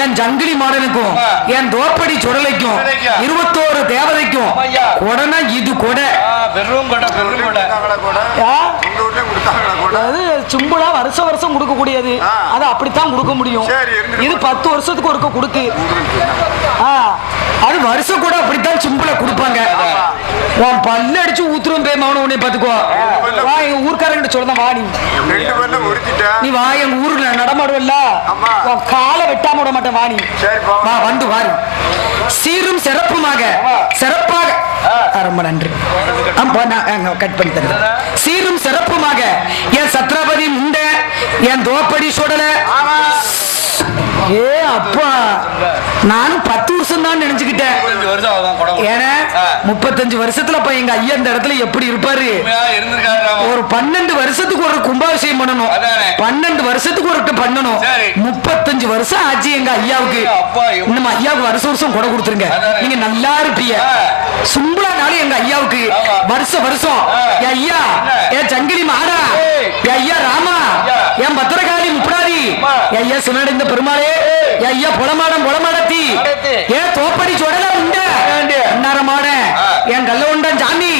என் ஜங்கிலி மாடனுக்கும் என் தோப்படி சுடலைக்கும் 21 தேவதைக்கும் கொடனா இது கொடை பெரும் கொடை பெரும் கொடை அது சிம்பிளா வருஷம் வருஷம் கொடுக்கக்கூடியது அது அப்படித்தான் கொடுக்க முடியும். இது 10 வருஷத்துக்கு ஒருக்க கொடுக்கு அது வருஷம் கூட அப்படித்தான் சிம்பிளா கொடுப்பாங்க. உன் பல்ல அடிச்சு ஊத்துரும் பேமாவன உன்னை பாத்துக்கோ. வா எங்க ஊர்க்காரங்கிட்ட சொல்லதான் வா நீ வா எங்க ஊர்ல நடமாடுவல்ல காலை வெட்டாம விட மாட்டேன். வாணி வா வந்து வாரு. சீரும் சிறப்புமாக சிறப்பாக ரொம்ப நன்றி. கட் பண்ணி தர. சீரும் சிறப்புமாக என் சத்ரபதி முண்ட என் தோப்படி சுடல. ஏ அப்பா நானும் 10 வருஷம் தான் நினைச்சுக்கிட்டேன். 35 வருஷத்துல எங்க ஐயா இந்த இடத்துல எப்படி இருப்பாரு? ஒரு 12 வருஷத்துக்கு ஒரு கும்பாபிஷேகம் பண்ணணும். 12 வருஷத்துக்கு ஒரு பண்ணணும். 35 வருஷம் ஆச்சு எங்க ஐயாவுக்கு. இன்னும் ஐயாவுக்கு வருஷம் வருஷம் கொடை கொடுத்துருங்க. நீங்க நல்லா இருப்பீங்க. சும்பளானாலும் எங்க ஐயாவுக்கு வருஷம் வருஷம் ஐயா என் சங்கிலி மாடா ஐயா ராமா என் பத்திரகாளி முப்படாதி ஐயா சிவனடைந்த பெருமாளே ஐயா பொலமாடத்தி ஏன் தோப்படி சொடல உண்ட அன்னாரமான என் கல்ல உண்டன் சாமி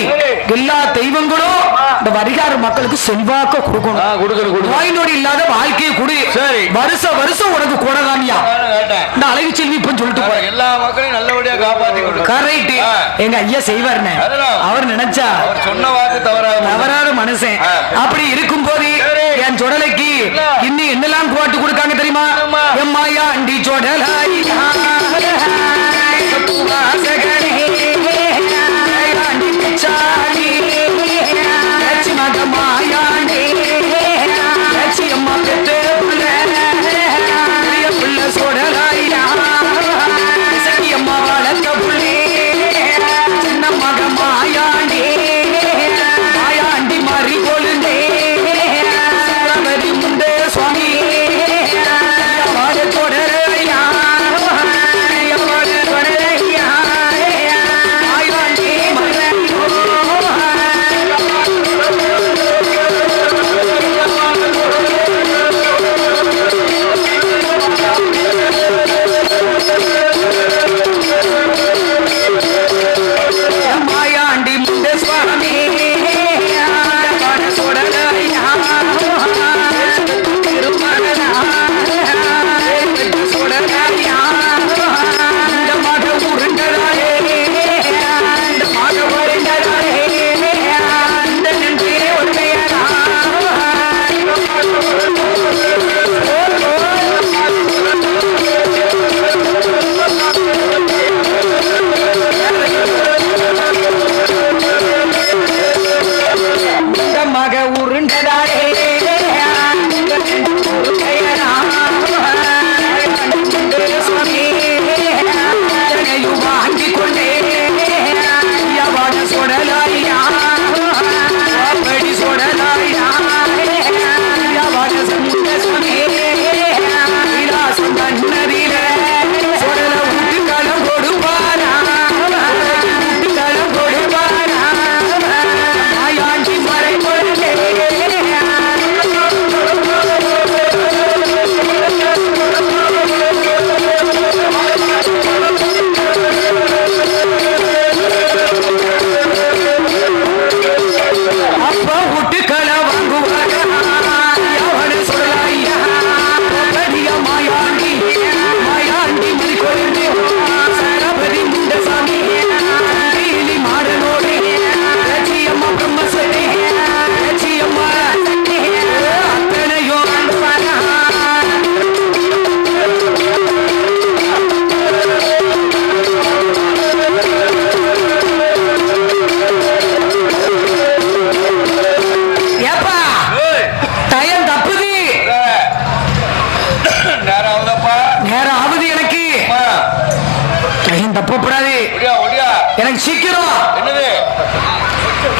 எல்லா தெய்வங்களும் இந்த வருகார மக்களுக்கு செல்வாக்க கொடுக்கணும். நோய் நொடி இல்லாத வாழ்க்கையை கொடு. வருஷம் வருஷம் உனக்கு கொடகாமியா இந்த அழகு செல்வி இப்ப சொல்லிட்டு எல்லா மக்களையும் நல்லபடியா காப்பாத்தி கரெக்ட் எங்க ஐயா செய்வாருன்னு அவர் நினைச்சா சொன்ன வாக்கு தவறாத மனுஷன். அப்படி இருக்கும் போது என் சொடலைக்கு இன்னும் என்னெல்லாம் போட்டு கொடுக்காங்க தெரியுமா? எம்மாயா அண்டி சொடலாய் எனக்கு சீக்கிரம்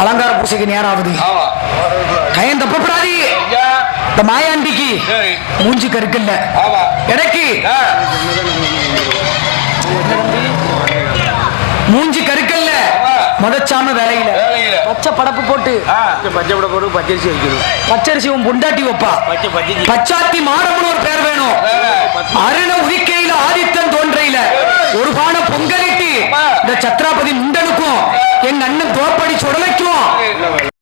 அலங்கார பூசைக்கு நேரம் ஆகுது. கையம் தப்பப்படாது. இந்த மாயாண்டிக்கு மூஞ்சி கருக்கல்ல எனக்கு மூஞ்சி கருக்கல்ல முதச்சாம வேலையில பச்சை படப்பு போட்டு பச்சரிசி வைக்கணும். பச்சரிசி உன் பொண்டாட்டி வைப்பா. பச்சாத்தி மாடம்னு ஒரு பேர் வேணும். அருண உதிக்கையில ஆதித்தன் தோன்றையில ஒரு பான பொங்கலிட்டு இந்த சத்ராபதி முண்டனுக்கும் என் அண்ணன் தோப்படி சுடலைக்கும்